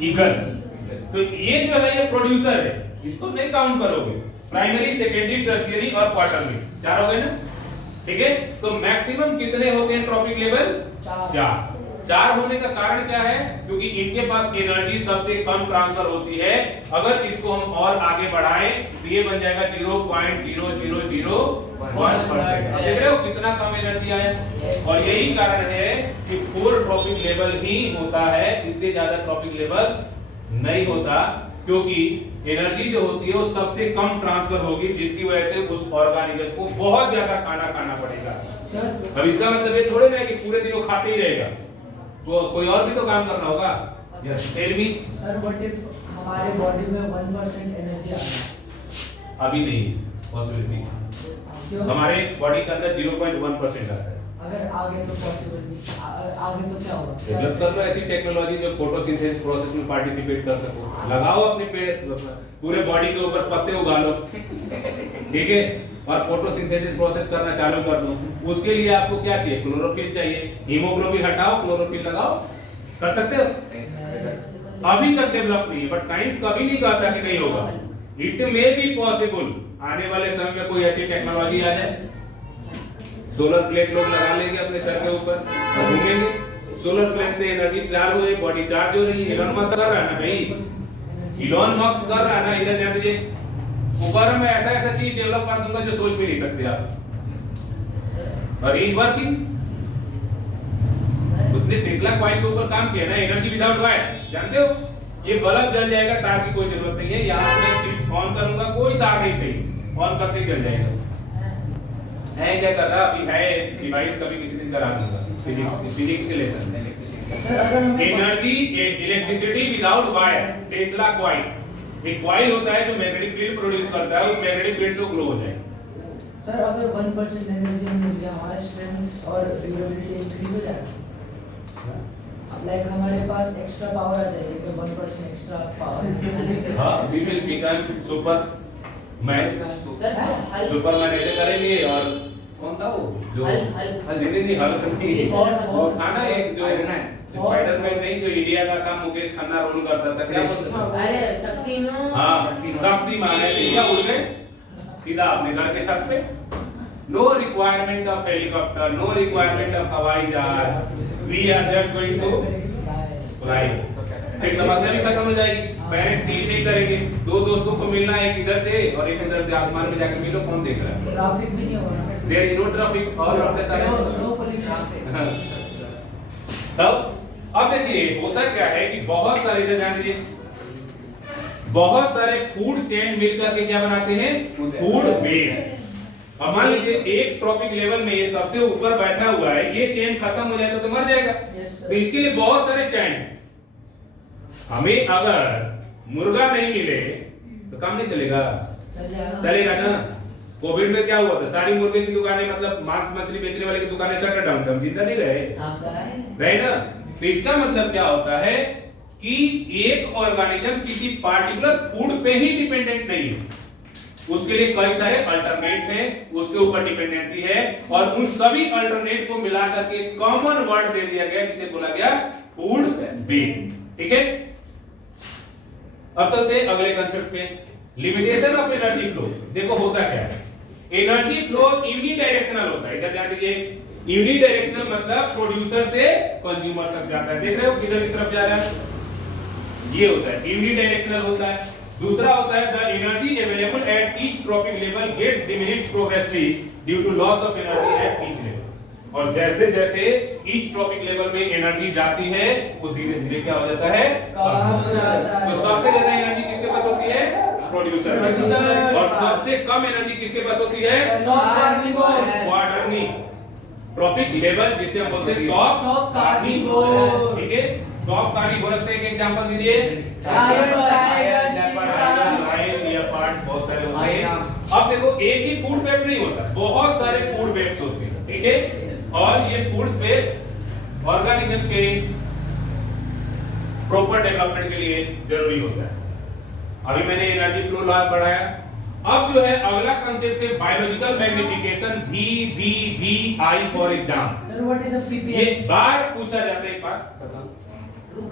ईगल। तो ये जो है ये प्रोड्यूसर है, इसको नहीं काउंट करोगे। प्राइमरी, सेकेंडरी, टर्शियरी और क्वार्टरली 4 हो गए ना, ठीक है। तो मैक्सिमम कितने होते हैं ट्रॉपिक लेवल? 4 होने का कारण क्या है? क्योंकि इनके पास एनर्जी सबसे कम ट्रांसफर होती है। अगर इसको हम और आगे बढ़ाएं तो ये बन जाएगा 0.0001%। अब देख रहे हो कितना कम एनर्जी आया, और यही कारण है कि 4 ट्रॉपिक लेवल ही होता है, इससे ज्यादा ट्रॉपिक लेवल नहीं होता, क्योंकि एनर्जी जो होती है वो सबसे कम ट्रांसफर होगी, जिसकी वजह से उस ऑर्गेनिज्म को बहुत ज्यादा खाना पड़ेगा। अब इसका मतलब ये थोड़े ना कि पूरे दिन वो खाते ही रहेगा, तो कोई और भी तो काम करना होगा। Yes, tell me. Sir what if हमारे बॉडी में 1% एनर्जी आ रहा है? अभी नहीं पॉसिबिलिटी। क्यों? हमारे बॉडी के अंदर 0.1% आता है। अगर आगे तो पॉसिबल नहीं, आगे तो क्या होगा? डेवलप कर लो ऐसी टेक्नोलॉजी जो फोटोसिंथेसिस प्रोसेस में पार्टिसिपेट कर सको। लगाओ अपने पेड़ पूरे बॉडी के ऊपर पत्ते उगा लो, ठीक है, और फोटोसिंथेसिस प्रोसेस करना चालू कर दो। उसके लिए आपको क्या चाहिए? क्लोरोफिल चाहिए। हीमोग्लोबिन हटाओ, क्लोरोफिल लगाओ, कर सकते हो? अभी तक डेवलप नहीं है, बट साइंस कभी नहीं कहता कि नहीं होगा। इट मे बी पॉसिबल, आने वाले समय में कोई ऐसी टेक्नोलॉजी आ जाए, सोलर प्लेट लोग लगा लेंगे अपने सर के ऊपर, घूमेंगे, सोलर प्लेट से एनर्जी चार्ज हो रही, बॉडी चार्ज हो रही है। इलॉन मस्क कर रहा है ना भाई, इलॉन मस्क कर रहा है ना, इधर ध्यान दीजिए। ऊपर में ऐसा ऐसा चीज डेवलप कर दूंगा जो सोच भी नहीं सकते आप। और इन वर्किंग, उसने टेस्ला कॉइल के ऊपर काम किया ना, एनर्जी विदाउट वायर, जानते हो? ये बल्ब जल जाएगा, तार की कोई जरूरत नहीं है। यहाँ पे स्विच ऑन करूंगा, कोई तार नहीं चाहिए, ऑन करते ही जल जाएगा। है क्या कर रहा? अभी है डिवाइस, कभी किसी दिन करा दूंगा फिजिक्स के लेसन में। सर अगर हमें energy, electricity without wire, Tesla coil. एक कॉइल होता है जो मैग्नेटिक फील्ड प्रोड्यूस करता है, उस मैग्नेटिक फील्ड से ग्लो हो जाए। सर अगर 1% एनर्जी मिल गया, हमारा स्ट्रेंथ और ड्यूरेबिलिटी इंक्रीज हो जाएगा। लाइक हमारे पास एक्स्ट्रा पावर आ जाएगी अगर 1% एक्स्ट्रा पावर। हां, we will become super man. Sir हल सुपरमैन ऐसे करेंगे। और कौन था वो जो हल नहीं हल नहीं, वो था ना एक जो स्पाइडरमैन नहीं, जो इंडिया का था, मुकेश खन्ना रोल करता था, क्या बोलते थे? अरे शक्तिमान। हाँ, शक्तिमान है। क्या उड़ गए सीधा अपने घर के छत पे। No requirement of helicopter, no requirement of हवाई जहाज, we are just going to fly. फिर समस्या भी खत्म हो जाएगी, पेरेंट्स चीज नहीं करेंगे, दो दोस्तों को मिलना है, एक इधर से और एक इधर से, आसमान में जाकर मिलो, कौन देख रहा है? ट्रैफिक भी नहीं होगा। देयर इज नो ट्रैफिक, और अपने सारे नो पोल्यूशन। तब अब देखिए होता क्या है कि बहुत सारे, ध्यान दीजिए, बहुत सारे फूड चेन मिलकर के क्या बनाते हैं? Food web. अब मान लीजिए एक ट्रॉपिक लेवल में ये सबसे ऊपर बैठा हुआ है, ये चेन खत्म हो जाए तो मर जाएगा। तो इसके लिए बहुत सारे चेन हैं। हमें अगर मुर्गा नहीं मिले तो काम नहीं चलेगा, चलेगा ना? कोविड में क्या हुआ था? सारी मुर्गे की दुकानें, मतलब मांस मछली बेचने वाले की दुकानें शटर डाउन थे, हम जिंदा नहीं रहे ना? तो इसका मतलब क्या होता है कि एक ऑर्गेनिज्म किसी पार्टिकुलर फूड पे ही डिपेंडेंट नहीं है, उसके लिए कई सारे अल्टरनेट हैं, उसके ऊपर डिपेंडेंसी है, और उन सभी अल्टरनेट को मिला करके कॉमन वर्ड दे दिया गया जिसे बोला गया फूड वेब। ठीक है, अब चलते हैं अगले कंसेप्ट पे, लिमिटेशन ऑफ एनर्जी फ्लो। देखो होता क्या है, एनर्जी फ्लो यूनिडायरेक्शनल होता है। इधर ध्यान दीजिए, यूनिडायरेक्शनल मतलब प्रोड्यूसर से कंज्यूमर तक जाता है। देख रहे हो किधर की तरफ जा रहा है? ये होता है यूनिडायरेक्शनल होता है। दूसरा होता है the energy available at each trophic level gets diminished progressively due to loss of energy at each level. और जैसे जैसे ईच ट्रॉपिक लेवल में एनर्जी जाती है वो धीरे धीरे क्या हो जाता है? कम हो जाता है। तो सबसे ज्यादा एनर्जी किसके पास होती है? प्रोड्यूसर। और सबसे कम एनर्जी किसके पास होती है? क्वार्टरनी ट्रॉपिक लेवल, जिसे हम बोलते हैं टॉप कार्निवोरस। ठीक है, टॉप कार्निवोरस का एक एग्जांपल दीजिए। बहुत सारे होते हैं। अब देखो एक ही फूड वेब नहीं होता, बहुत सारे फूड वेब्स होते हैं। ठीक है, और ये फूड वेब ऑर्गेनिज्म के प्रॉपर डेवलपमेंट के लिए जरूरी होता है। अभी मैंने एनर्जी फ्लो लॉ पढ़ाया। अब जो है अगला कांसेप्ट है biological magnification, VVVI for example. Sir what is a PPM? ये बार पूछा जाता है, एक बात बताऊं,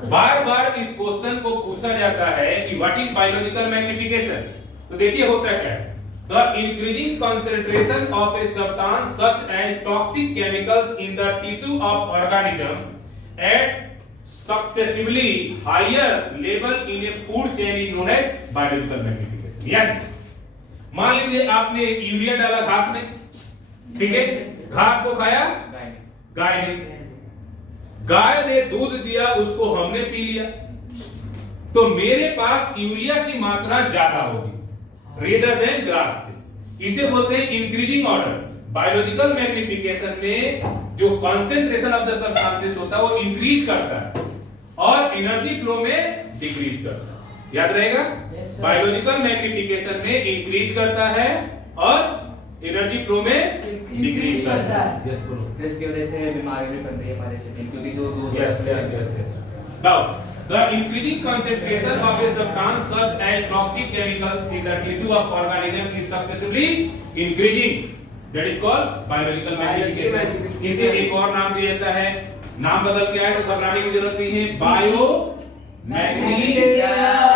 बार बार इस क्वेश्चन को पूछा जाता है कि व्हाट इज बायोलॉजिकल मैग्निफिकेशन। तो देखिए होता क्या है, the increasing concentration of a substance such as toxic chemicals in the tissue of organism at successively higher level in a food chain is known as biological magnification। यानी मान लीजिए आपने urea डाला घास में, ठीक है, घास को खाया गाय ने, गाय ने दूध दिया, उसको हमने पी लिया, तो मेरे पास यूरिया की मात्रा ज्यादा होगी रेदर देन ग्रास से। इसे बोलते हैं इंक्रीजिंग ऑर्डर। बायोलॉजिकल मैग्निफिकेशन में जो कंसंट्रेशन ऑफ द सब्सटेंसेस होता है वो इंक्रीज करता है और एनर्जी फ्लो में डिक्रीज करता है। याद रहेगा, बायोलॉजिकल मैग्निफिकेशन में इंक्रीज करता है और एनर्जी फ्लो में डिक्रीज करता है। यस बोलो। तो इसकी वजह से बीमारी भी बनती है हमारे शरीर में, क्योंकि जो दूध Yes. Now, the increasing concentration of a substance such as toxic chemicals in the tissue of organism is successively increasing. That is called biological magnification. इसे एक और नाम दिया जाता है, नाम बदल के आए तो घबराने की जरूरत नहीं है, बायो मैग्निफिकेशन।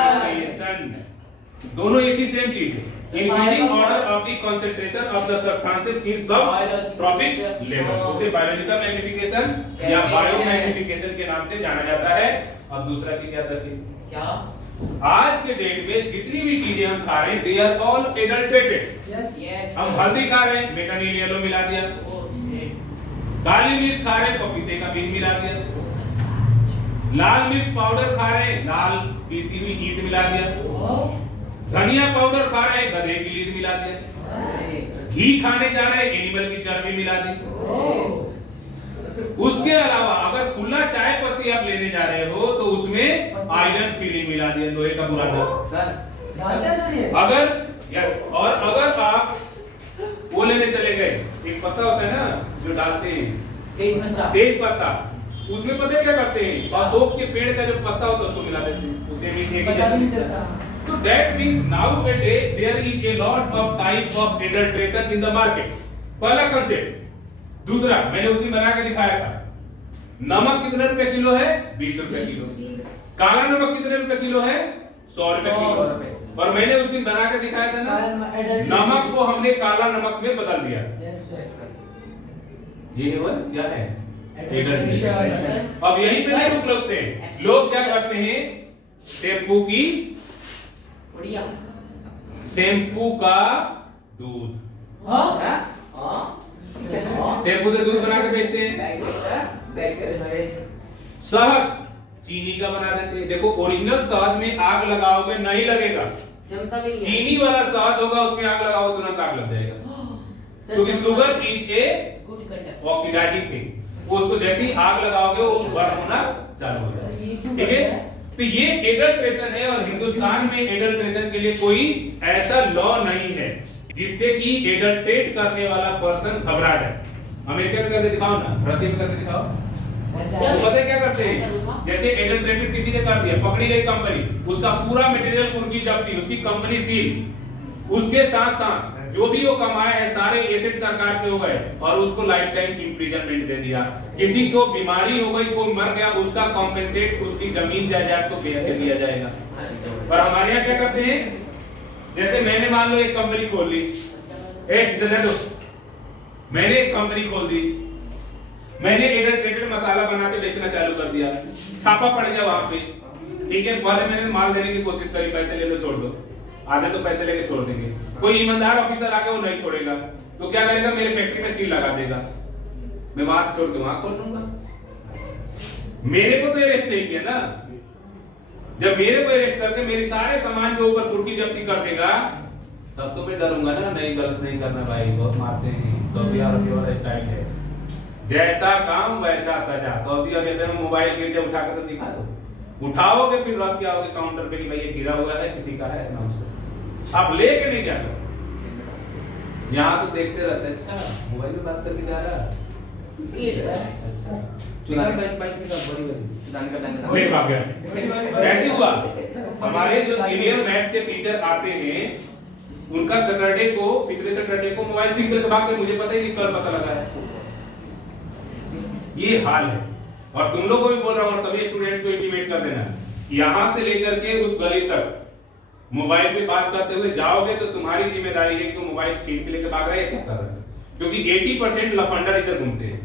दोनों एक ही सेम चीज है। Increasing order of the concentration of the substances in subtropic level, उसे biological magnification या biomagnification के नाम से जाना जाता है। अब दूसरा चीज याद रखिए, क्या? आज के डेट में जितनी भी चीजें हम खा रहे हैं they are all adulterated। Yes हम हल्दी खा रहे हैं, मेटानिल येलो मिला दिया, काली मिर्च खा रहे हैं, पपीते का बीज मिला दिया, लाल मिर्च पाउडर खा रहे हैं, लाल पीसी हुई ईंट मिला दिया, धनिया पाउडर खा रहे हैं, गधे की लीद मिला दिया, घी खाने जा रहे हैं, एनिमल की चर्बी मिला दी। उसके अलावा अगर खुला चाय पत्ती आप लेने जा रहे हो तो उसमें आयरन फीलिंग मिला दिया, लोहे का बुरा था। सर डालते हैं सर ये? अगर यस, और अगर आप वो लेने चले गए, एक पत्ता होता है ना जो डालते हैं, तेज पत्ता, उसमें पता है क्या करते हैं, अशोक के पेड़ का जो पत्ता होता है उसको मिला देते हैं, उसे भी एक ही पता भी नहीं चलता। So that means nowadays there is a lot of types of adulteration in the market. पहला कंसेप्ट। दूसरा, मैंने उस दिन बना के दिखाया था, नमक कितने रुपए किलो है? 20 रुपए किलो। काला नमक कितने रुपए किलो है? 100 रुपए किलो। और मैंने उस दिन बना के दिखाया था ना, नमक को हमने काला नमक में बदल दिया। Yes sir. ये वो क्या है? Adulteration। अब यहीं पे नहीं रुक लगते हैं, लोग क्या करते हैं, बढ़िया। शैम्पू का दूध, हाँ? शैम्पू से दूध बना के बेचते हैं। शहद चीनी का बना देते हैं। देखो ओरिजिनल शहद में आग लगाओगे नहीं लगेगा, जमता भी नहीं है। चीनी वाला शहद होगा उसमें आग लगाओगे तुरंत आग लग जाएगा, क्योंकि sugar is a good conductor. Oxidizing thing, उसको जैसे ही आग लगाओगे वो बर्न होना चालू हो जाएगा। ठीक है, तो ये एडल्ट्रेशन है और हिंदुस्तान में एडल्ट्रेशन के लिए कोई ऐसा लॉ नहीं है जिससे कि एडल्ट्रेट करने वाला पर्सन घबरा जाए। अमेरिका में करके दिखाओ ना, रशिया में करके दिखाओ। तो पता है क्या करते हैं, जैसे एडल्ट्रेटेड किसी ने कर दिया, पकड़ी गई कंपनी, उसका पूरा मटेरियल कुर्की जब्ती, उसकी कंपनी सील, उसके साथ साथ जो भी वो कमाया है सारे एसेट सरकार के हो गए और उसको लाइफ टाइम इंप्रिजनमेंट दे दिया। किसी को बीमारी हो गई, कोई मर गया, उसका कॉम्पेंसेट उसकी जमीन जायदाद को बेच के दिया जाएगा। और हमारे यहाँ क्या करते हैं, जैसे मैंने मान लो एक कंपनी खोल ली, मैंने एक कंपनी खोल दी, मैंने एडल्ट्रेटेड मसाला बना के बेचना चालू कर दिया, छापा पड़ गया वहां पे। ठीक है, पहले मैंने माल देने की कोशिश करी, पैसे ले लो छोड़ दो, आधे तो पैसे लेके छोड़ देंगे, कोई ईमानदार ऑफिसर आके वो नहीं छोड़ेगा, तो क्या करेगा, मेरे फैक्ट्री में सील लगा देगा, मैं वहां से छोड़ के वहां खोल लूंगा। मेरे को तो अरेस्ट नहीं किया ना, जब मेरे को अरेस्ट करके मेरे सारे सामान के ऊपर कुर्की जब्ती कर देगा तब तो मैं डरूंगा ना, नहीं गलत नहीं करना भाई, बहुत मारते हैं, सऊदी अरब वाला स्टाइल है, जैसा काम वैसा सजा। सऊदी अरब में मोबाइल गिर जाए उठा के तो दिखा दो, उठाओगे फिर रख के आओगे काउंटर पे कि भाई ये गिरा हुआ है, किसी का है ना, आप लेके नहीं जा सकते। यहाँ तो देखते रहते हैं, अच्छा मोबाइल में बात करके जा रहा है, अच्छा चुनाव बाइक में सब बड़ी बड़ी भाग गया। ऐसे हुआ, हमारे जो सीनियर मैथ्स के टीचर आते हैं उनका सैटरडे को, पिछले सैटरडे को मोबाइल छीन करके भाग गए, मुझे पता ही नहीं कल पता लगा है। ये हाल है, और तुम लोग को भी बोल रहा हूँ और सभी स्टूडेंट्स को इंटीमेट कर देना, यहाँ से लेकर के उस गली तक मोबाइल पे बात करते हुए जाओगे तो तुम्हारी जिम्मेदारी है कि मोबाइल छीन के लेके भाग रहे हैं क्या कर रहे हैं, क्योंकि 80% लफंडर इधर घूमते हैं।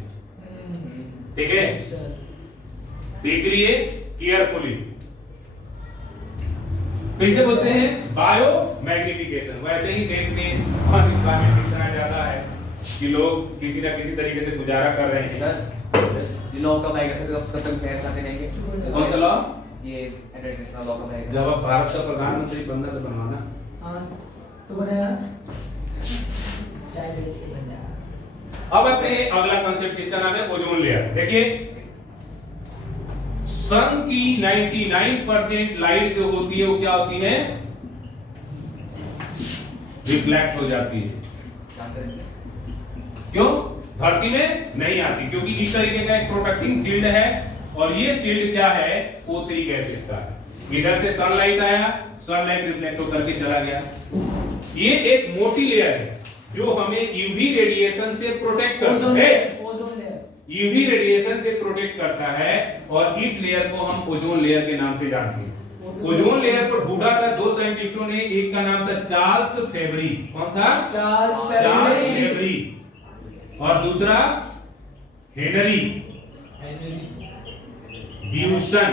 ठीक है, तो इसलिए केयरफुली, तो इसे बोलते हैं बायो मैग्निफिकेशन। वैसे ही देश में अनएम्प्लॉयमेंट इतना ज्यादा है कि लोग किसी ना किसी तरीके से गुजारा कर रहे हैं। लॉ कब आएगा सर, कब तक शहर खाते रहेंगे? कौन सा लॉ? ये एडल्ट्रेशन लॉ कब आएगा? जब आप भारत का प्रधानमंत्री बनना तो बनवाना। हाँ तो बनेगा, चाय बेच के बन जाएगा। अब आते हैं अगला कॉन्सेप्ट जिसका नाम है ओजोन लेयर। देखिए सन की 99% लाइट जो होती है वो क्या होती है, रिफ्लेक्ट हो जाती है। क्यों? धरती में नहीं आती, क्योंकि इस तरीके का एक प्रोटेक्टिंग शील्ड है और ये शील्ड क्या है? O3 गैसेस का है। इधर से सनलाइट आया, सनलाइट रिफ्लेक्ट होकर के चला गया। ये एक मोटी लेयर है जो हमें यूवी रेडिएशन से प्रोटेक्ट करता है। Ozone layer. यूवी रेडिएशन से प्रोटेक्ट करता है और इस लेयर को हम ओजोन लेयर के नाम से जानते हैं। ओजोन लेयर को ढूंढा था दो साइंटिस्टों ने, एक का नाम था चार्ल्स फेब्री। कौन था? चार्ल्स फेब्री। और दूसरा हेनरी ड्यूसन।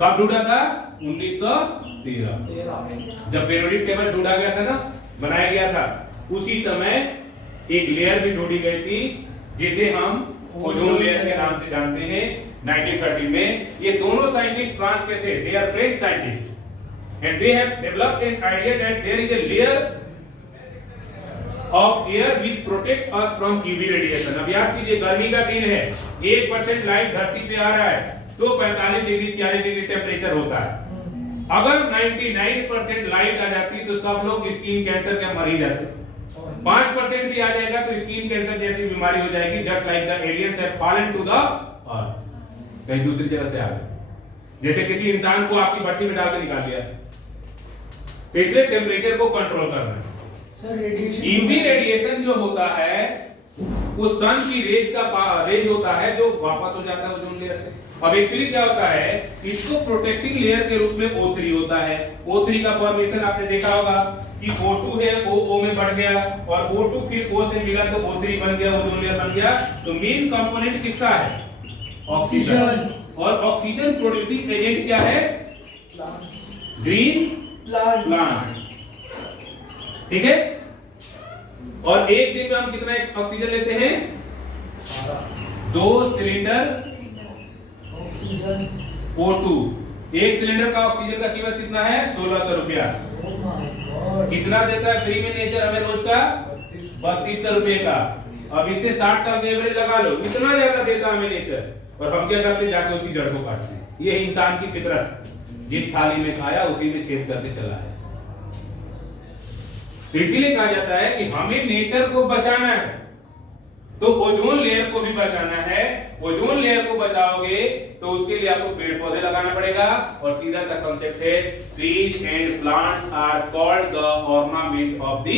कब ढूंढा था? 1913, जब पेरियोडिक टेबल ढूंढा गया था ना, बनाया गया था, उसी समय एक लेयर भी ढूंढी गई थी जिसे हम ओजोन लेयर के नाम से जानते हैं। 1930 में ये दोनों साइंटिस्ट फ्रांस के थे, they are French scientist and they have developed an idea that there is a layer of air which protect us from UV radiation. अब याद कीजिए, गर्मी का दिन है, 1% लाइट धरती पे आ रहा है तो 45 डिग्री 46 डिग्री टेम्परेचर होता है। अगर 99% लाइट आ जाती तो सब लोग स्किन कैंसर के मर ही जाते। 5% भी आ जाएगा तो स्किन कैंसर जैसी बीमारी हो जाएगी, just like the aliens have fallen to the earth. कहीं दूसरी जगह से आ गए, जैसे किसी इंसान को आपकी भट्टी में डाल के निकाल दिया। तो इसलिए टेम्परेचर को कंट्रोल करना है। सर रेडिएशन, यूवी रेडिएशन जो होता है वो सन की रेज का रेज होता है जो वापस हो जाता है ओजोन लेयर से। अब एक्चुअली क्या होता है, इसको प्रोटेक्टिंग लेयर के रूप में O3 होता है। O3 का फॉर्मेशन आपने देखा होगा कि O2 है, O में बढ़ गया और O2 फिर O से मिला तो O3 बन गया, ओजोन लेयर बन गया। तो मेन कंपोनेंट किसका है? ऑक्सीजन। और ऑक्सीजन प्रोड्यूसिंग एजेंट क्या है? Green plant. ठीक है। और एक दिन में हम कितना ऑक्सीजन लेते हैं? 2 सिलेंडर ऑक्सीजन। O2। एक सिलेंडर का ऑक्सीजन का कीमत कितना है? 1600 रुपया। कितना देता है फ्री में नेचर हमें रोज का? 3200 रुपए का। अब इससे 60 साल का एवरेज लगा लो, इतना ज्यादा देता हमें नेचर। और हम क्या करते हैं? जाके उसकी जड़ को काटते हैं। ये इंसान की फितरत, जिस थाली में खाया उसी में छेद करके चला है। तो इसीलिए कहा जाता है कि हमें नेचर को बचाना है, तो ओजोन लेयर को भी बचाना है। ओजोन लेयर को बचाओगे तो उसके लिए आपको पेड़ पौधे लगाना पड़ेगा। और सीधा सा कांसेप्ट है, trees and plants are called the ornament of the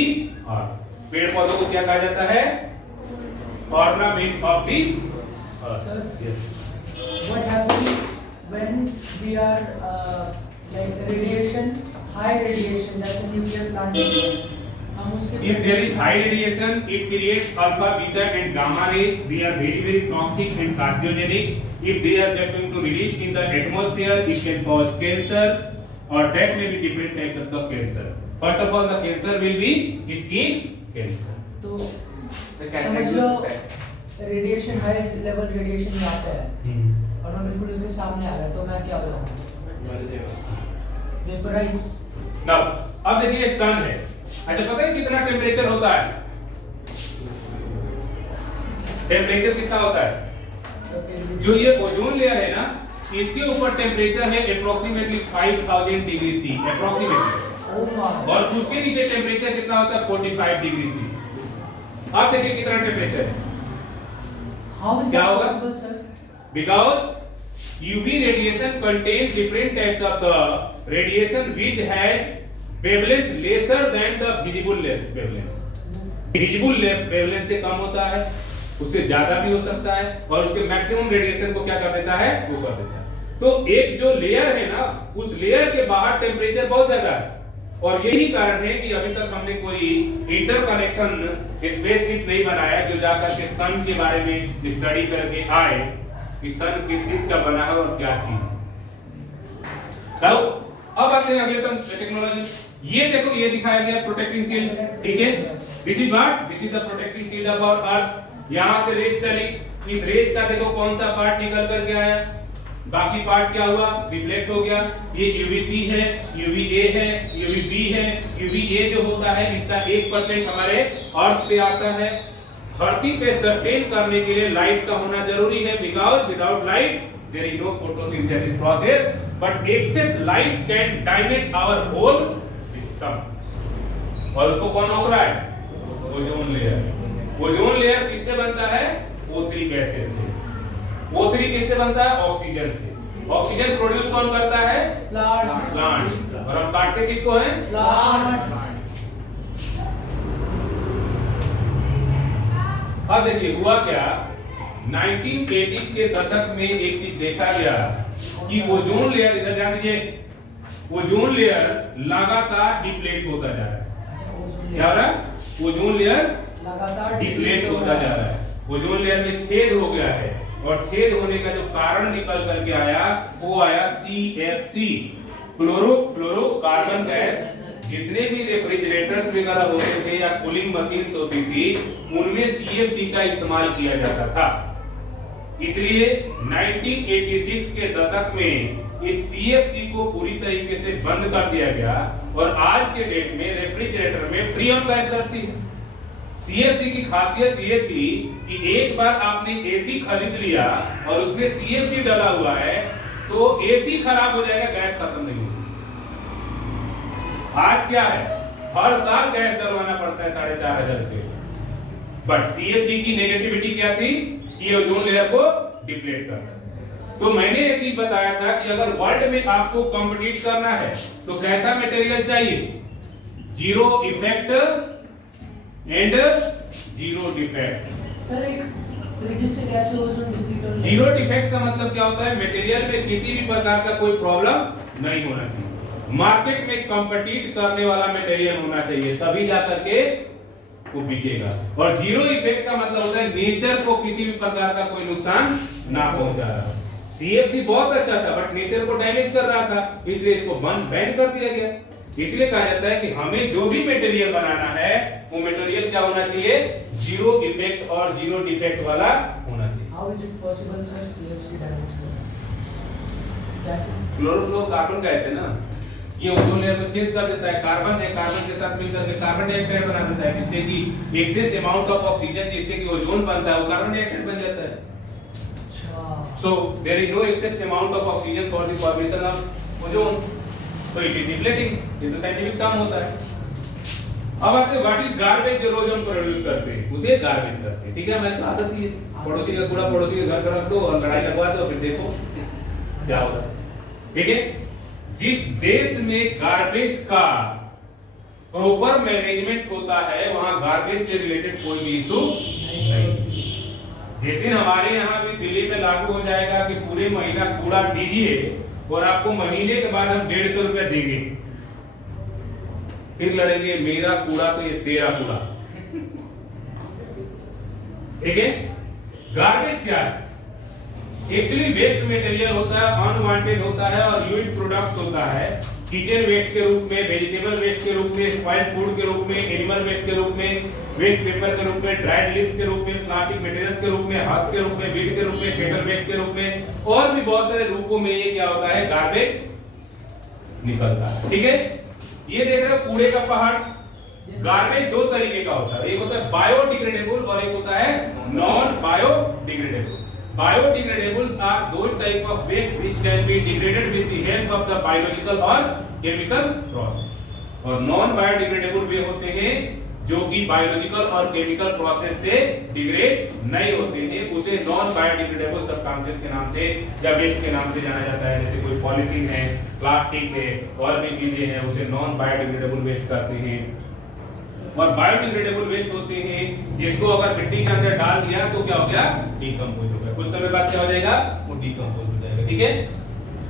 earth. पेड़ पौधों को क्या कहा जाता है? Ornament of the earth. Yes. What happens when we are like radiation, high radiation, that's a nuclear plant. हम उससे If there is high radiation, it creates alpha, beta and gamma ray. They are very, very toxic and carcinogenic. If they are going to release in the atmosphere, it can cause cancer, or that may be different types of the cancer. First of all, the cancer will be skin cancer. तो cancer समझ भी लो हो सकता है। Radiation, high level radiation में आता है और मैं बिल्कुल उसके सामने आ गया तो मैं क्या हो जाऊंगा? वेपराइज। Now, अब देखिए सन है। अच्छा, पता है कितना टेम्परेचर होता है? टेम्परेचर कितना होता है? जो ये ओजोन लेयर है ना, इसके ऊपर टेम्परेचर है अप्रोक्सीमेटली 5000 डिग्री सी, अप्रोक्सीमेटली। और उसके नीचे टेम्परेचर कितना होता है? 45 डिग्री सी। अब देखिए कितना टेम्परेचर है। क्या होगा? Because UV radiation contains different types of the radiation which has wavelength lesser than the visible wavelength. Visible wavelength से कम होता है, उससे ज्यादा भी हो सकता है, और उसके मैक्सिमम रेडिएशन को क्या कर देता है? वो कर देता है। तो एक जो लेयर है ना, उस लेयर के बाहर टेम्परेचर बहुत ज्यादा है। और यही कारण है कि अभी तक हमने कोई इंटरकनेक्शन स्पेसशिप नहीं बनाया जो जाकर के सन के बारे में स्टडी करके आए कि सन किस चीज का बना है और क्या चीज है। अब आते हैं अगले टर्म टेक्नोलॉजी। ये देखो, ये दिखाया गया प्रोटेक्टिंग शील्ड। ठीक है, this is what? This is the protecting shield of our earth. यहां से रेज चली, इस रेज का देखो कौन सा पार्ट निकल करके आया, बाकी पार्ट क्या हुआ? रिफ्लेक्ट हो गया। ये UVC है, UVA है, UVB है। UVA जो होता है इसका 1% हमारे अर्थ पे आता है। धरती पे सस्टेन करने के लिए लाइट का होना जरूरी है, because without light there is no photosynthesis process, but excess light can damage our whole system. और उसको कौन रोक रहा है? Ozone layer. ओजोन लेयर किससे बनता है? O3 गैसेस से। O3 किससे बनता है? ऑक्सीजन से। ऑक्सीजन प्रोड्यूस कौन करता है? प्लांट्स। प्लांट। और हम काटते किसको हैं? प्लांट्स। अब देखिए हुआ क्या, 1980 के दशक में एक चीज देखा गया कि ओजोन लेयर, इधर ध्यान दीजिए, ओजोन लेयर लगातार डिप्लेट होता जा रहा है। अच्छा, ओजोन क्या हो रहा है? ओजोन लेयर लगातार डिप्लेट होता जा रहा है। ओजोन लेयर में छेद हो गया है और छेद होने का जो कारण निकल करके आया वो आया CFC, क्लोरोफ्लोरोकार्बन गैस। जितने भी रेफ्रिजरेटर्स वगैरह होते थे या कूलिंग मशीन्स होती थी उनमें CFC का इस्तेमाल किया जाता था। इसलिए 1986 के दशक में इस CFC को पूरी तरीके से बंद कर दिया गया और आज के डेट में रेफ्रिजरेटर में फ्रीऑन गैस रहती है। CFC की खासियत ये थी कि एक बार आपने AC खरीद लिया और उसमें CFC डाला हुआ है तो AC खराब हो जाएगा, गैस खत्म नहीं होगी। आज क्या है, हर साल गैस डलवाना पड़ता है 4500 रुपए। बट CFC की नेगेटिविटी क्या थी कि ओजोन लेयर को डिप्लेट करता है। तो मैंने एक चीज बताया था कि अगर वर्ल्ड में आपको कॉम्पिटिट करना है तो कैसा मटेरियल चाहिए? Zero effect and zero defect. Sir एक फ्रिज से कैसे ओजोन डिप्लीट हो? जीरो डिफेक्ट का मतलब क्या होता है? मटेरियल में किसी भी प्रकार का कोई प्रॉब्लम नहीं होना चाहिए। मार्केट में कॉम्पिटिट करने वाला मटेरियल होना चाहिए, तभी जाकर के वो बिकेगा। और जीरो इफेक्ट का मतलब होता है नेचर को किसी भी प्रकार का कोई नुकसान ना पहुंचा रहा। CFC बहुत अच्छा था बट नेचर को डैमेज कर रहा था, इसलिए इसको बैन कर दिया गया। इसलिए कहा जाता है कि हमें जो भी मटेरियल बनाना है वो मटेरियल क्या होना चाहिए? जीरो इफेक्ट और जीरो डिफेक्ट वाला होना चाहिए। How is it possible sir CFC damage करना? कैसे? क्लोरोफ्लोरोकार्बन गैस है ना, ये ओजोन लेयर को छेद कर देता है। कार्बन है, कार्बन के साथ मिलकर के कार्बन डाइऑक्साइड बना देता है, जिससे कि एक्सेस अमाउंट ऑफ ऑक्सीजन जिससे कि ओजोन बनता है वो कार्बन डाइऑक्साइड बन जाता है। अच्छा। So there is no excess amount of oxygen for the formation of ozone, so it is depleting। ये तो साइंटिफिक टर्म होता है। अब आपके व्हाट इज गार्बेज जो रोज हम प्रोड्यूस करते हैं उसे गार्बेज कहते हैं। ठीक है, हमारी तो आदत ही है, पड़ोसी का कूड़ा पड़ोसी के घर पर रख दो और लड़ाई लगवा दो, फिर देखो क्या होता है। ठीक है, जिस देश में गार्बेज का प्रॉपर मैनेजमेंट होता है वहां गार्बेज से रिलेटेड कोई भी इशू नहीं। जिस दिन हमारे यहाँ भी दिल्ली में लागू हो जाएगा कि पूरे महीना कूड़ा दीजिए और आपको महीने के बाद हम 150 रुपया देंगे, फिर लड़ेंगे मेरा कूड़ा तो ये तेरा कूड़ा। ठीक है, गार्बेज क्या है? एक्चुअली वेस्ट मटेरियल होता है, अनवांटेड होता है और यूज्ड प्रोडक्ट्स होता है। किचन वेस्ट के रूप में, वेजिटेबल वेस्ट के रूप में, स्पॉइल्ड फूड के रूप में, एनिमल वेस्ट के रूप में, वेस्ट पेपर के रूप में, ड्राइड लीव्स के रूप में, प्लास्टिक मटेरियल्स के रूप में, हस्क के रूप में, वीड के रूप में, फेटल वेस्ट के रूप में और भी बहुत सारे रूपों में ये क्या होता है? गार्बेज निकलता है। ठीक है, ये देख रहे हो कूड़े का पहाड़। गार्बेज दो तरीके का होता है, एक होता है बायोडिग्रेडेबल और एक होता है non biodegradable. Biodegradables are those type of waste which can be degraded with the help of the biological or chemical process। और non biodegradable वे होते हैं जो कि बायोलॉजिकल और केमिकल प्रोसेस से डिग्रेड नहीं होते हैं, उसे नॉन बायोडिग्रेडेबल सब्सटेंसेस के नाम से या वेस्ट के नाम से जाना जाता है। जैसे कोई पॉलीथीन है, प्लास्टिक है और भी चीजें हैं, उसे नॉन बायोडिग्रेडेबल वेस्ट कहते हैं। और बायोडिग्रेडेबल वेस्ट होते हैं जिसको अगर मिट्टी के अंदर डाल दिया तो क्या हो गया? डीकंपोज हो गया। कुछ समय बाद क्या हो जाएगा? वो डीकंपोज हो जाएगा। ठीक है,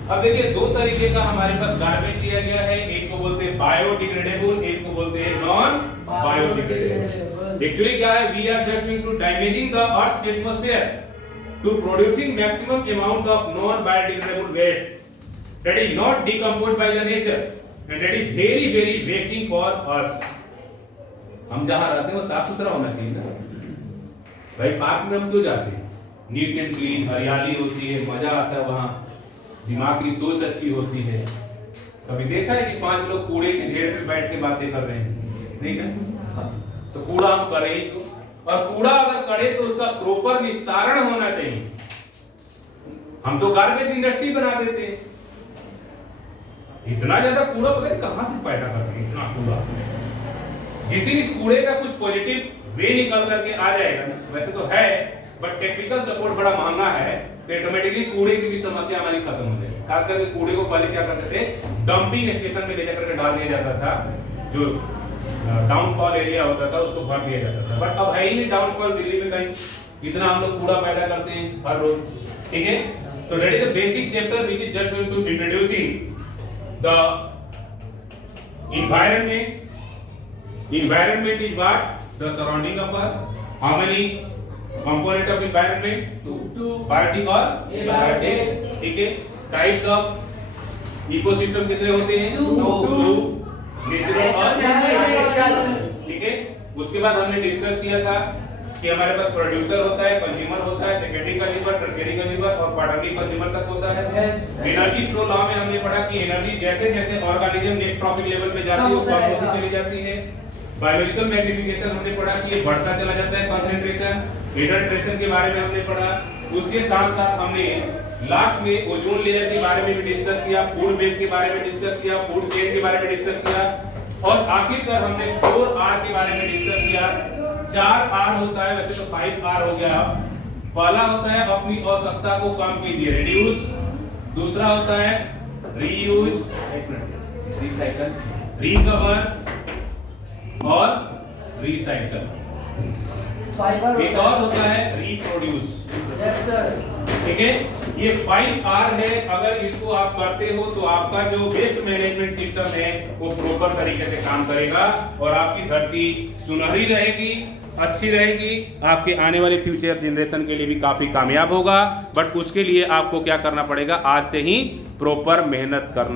अब देखिए दो तरीके का हमारे पास गार्बेज दिया गया है, एक को बोलते हैं बायोडिग्रेडेबल, एक को बोलते हैं नॉन बायोडिग्रेडेबल। एक्चुअली क्या है? We are just going to damaging the earth atmosphere to producing maximum amount of non biodegradable waste that is not decomposed by the nature and that is very very wasting for us. हम जहां रहते हैं वो साफ सुथरा होना चाहिए ना भाई। पार्क में हम क्यों जाते हैं? नीट एंड क्लीन, हरियाली होती है, मजा आता है वहां, दिमाग की सोच अच्छी होती है। कभी देखा है कि 5 लोग कूड़े के ढेर पे बैठ के बातें कर रहे हैं? नहीं ना? तो कूड़ा हम करें ही तो, और कूड़ा अगर करें तो उसका प्रॉपर निस्तारण होना चाहिए। हम तो गार्बेज इंडस्ट्री बना देते हैं, इतना ज्यादा कूड़ा पता नहीं कहां से पैदा करते हैं इतना कूड़ा। जिस दिन इस कूड़े का कुछ पॉजिटिव वे निकल करके आ जाएगा, वैसे तो है बट टेक्निकल सपोर्ट बड़ा महंगा है, तो ऑटोमेटिकली कूड़े की भी समस्या हमारी खत्म हो जाएगी। खास करके कूड़े को पहले क्या करते थे, डंपिंग स्टेशन में ले जाकर के डाल दिया जाता था, जो डाउनफॉल एरिया होता था उसको भर दिया जाता था, बट अब है ही नहीं डाउनफॉल दिल्ली में कहीं, इतना हम लोग कूड़ा पैदा करते हैं हर रोज, ठीक है। तो that is the basic chapter which is just going to introducing the environment. Environment is what? The surrounding of us. How many component of environment? Two. Biotic और abiotic. ठीक है. Types of ecosystem कितने होते हैं? Two. Natural और ठीक है. उसके बाद हमने डिस्कस किया था कि हमारे पास प्रोड्यूसर होता है, कंज्यूमर होता है, सेकेंडरी कंज्यूमर, टर्शियरी कंज्यूमर और क्वार्टरली कंज्यूमर तक होता है। एनर्जी फ्लो लॉ में हमने पढ़ा कि एनर्जी जैसे जैसे ऑर्गेनिज्म नेट प्रॉफिट लेवल पे जाती है वो कम होती चली जाती है। बायोलॉजिकल मैग्नीफिकेशन हमने पढ़ा कि ये बढ़ता चला जाता है कंसंट्रेशन। हाइड्रेशन के बारे में हमने पढ़ा। उसके साथ साथ हमने लास्ट में ओजोन लेयर के बारे में भी डिस्कस किया, फूड वेब के बारे में डिस्कस किया, फूड चेन के बारे में डिस्कस किया और आखिरकार हमने 4R के बारे में डिस्कस किया। 4R होता है, वैसे तो 5R हो गया। पहला होता है अपनी आवश्यकता को कम कीजिए, रिड्यूस। दूसरा होता है रीयूज, रिसाइकल, रिकवर और रिसाइकल। एक और होता है रिप्रोड्यूस। Yes sir. ठीक है, ये 5R है। अगर इसको आप करते हो तो आपका जो वेस्ट मैनेजमेंट सिस्टम है वो प्रॉपर तरीके से काम करेगा और आपकी धरती सुनहरी रहेगी, अच्छी रहेगी, आपके आने वाले फ्यूचर जनरेशन के लिए भी काफी कामयाब होगा। बट उसके लिए आपको क्या करना पड़ेगा, आज से ही प्रॉपर मेहनत करना।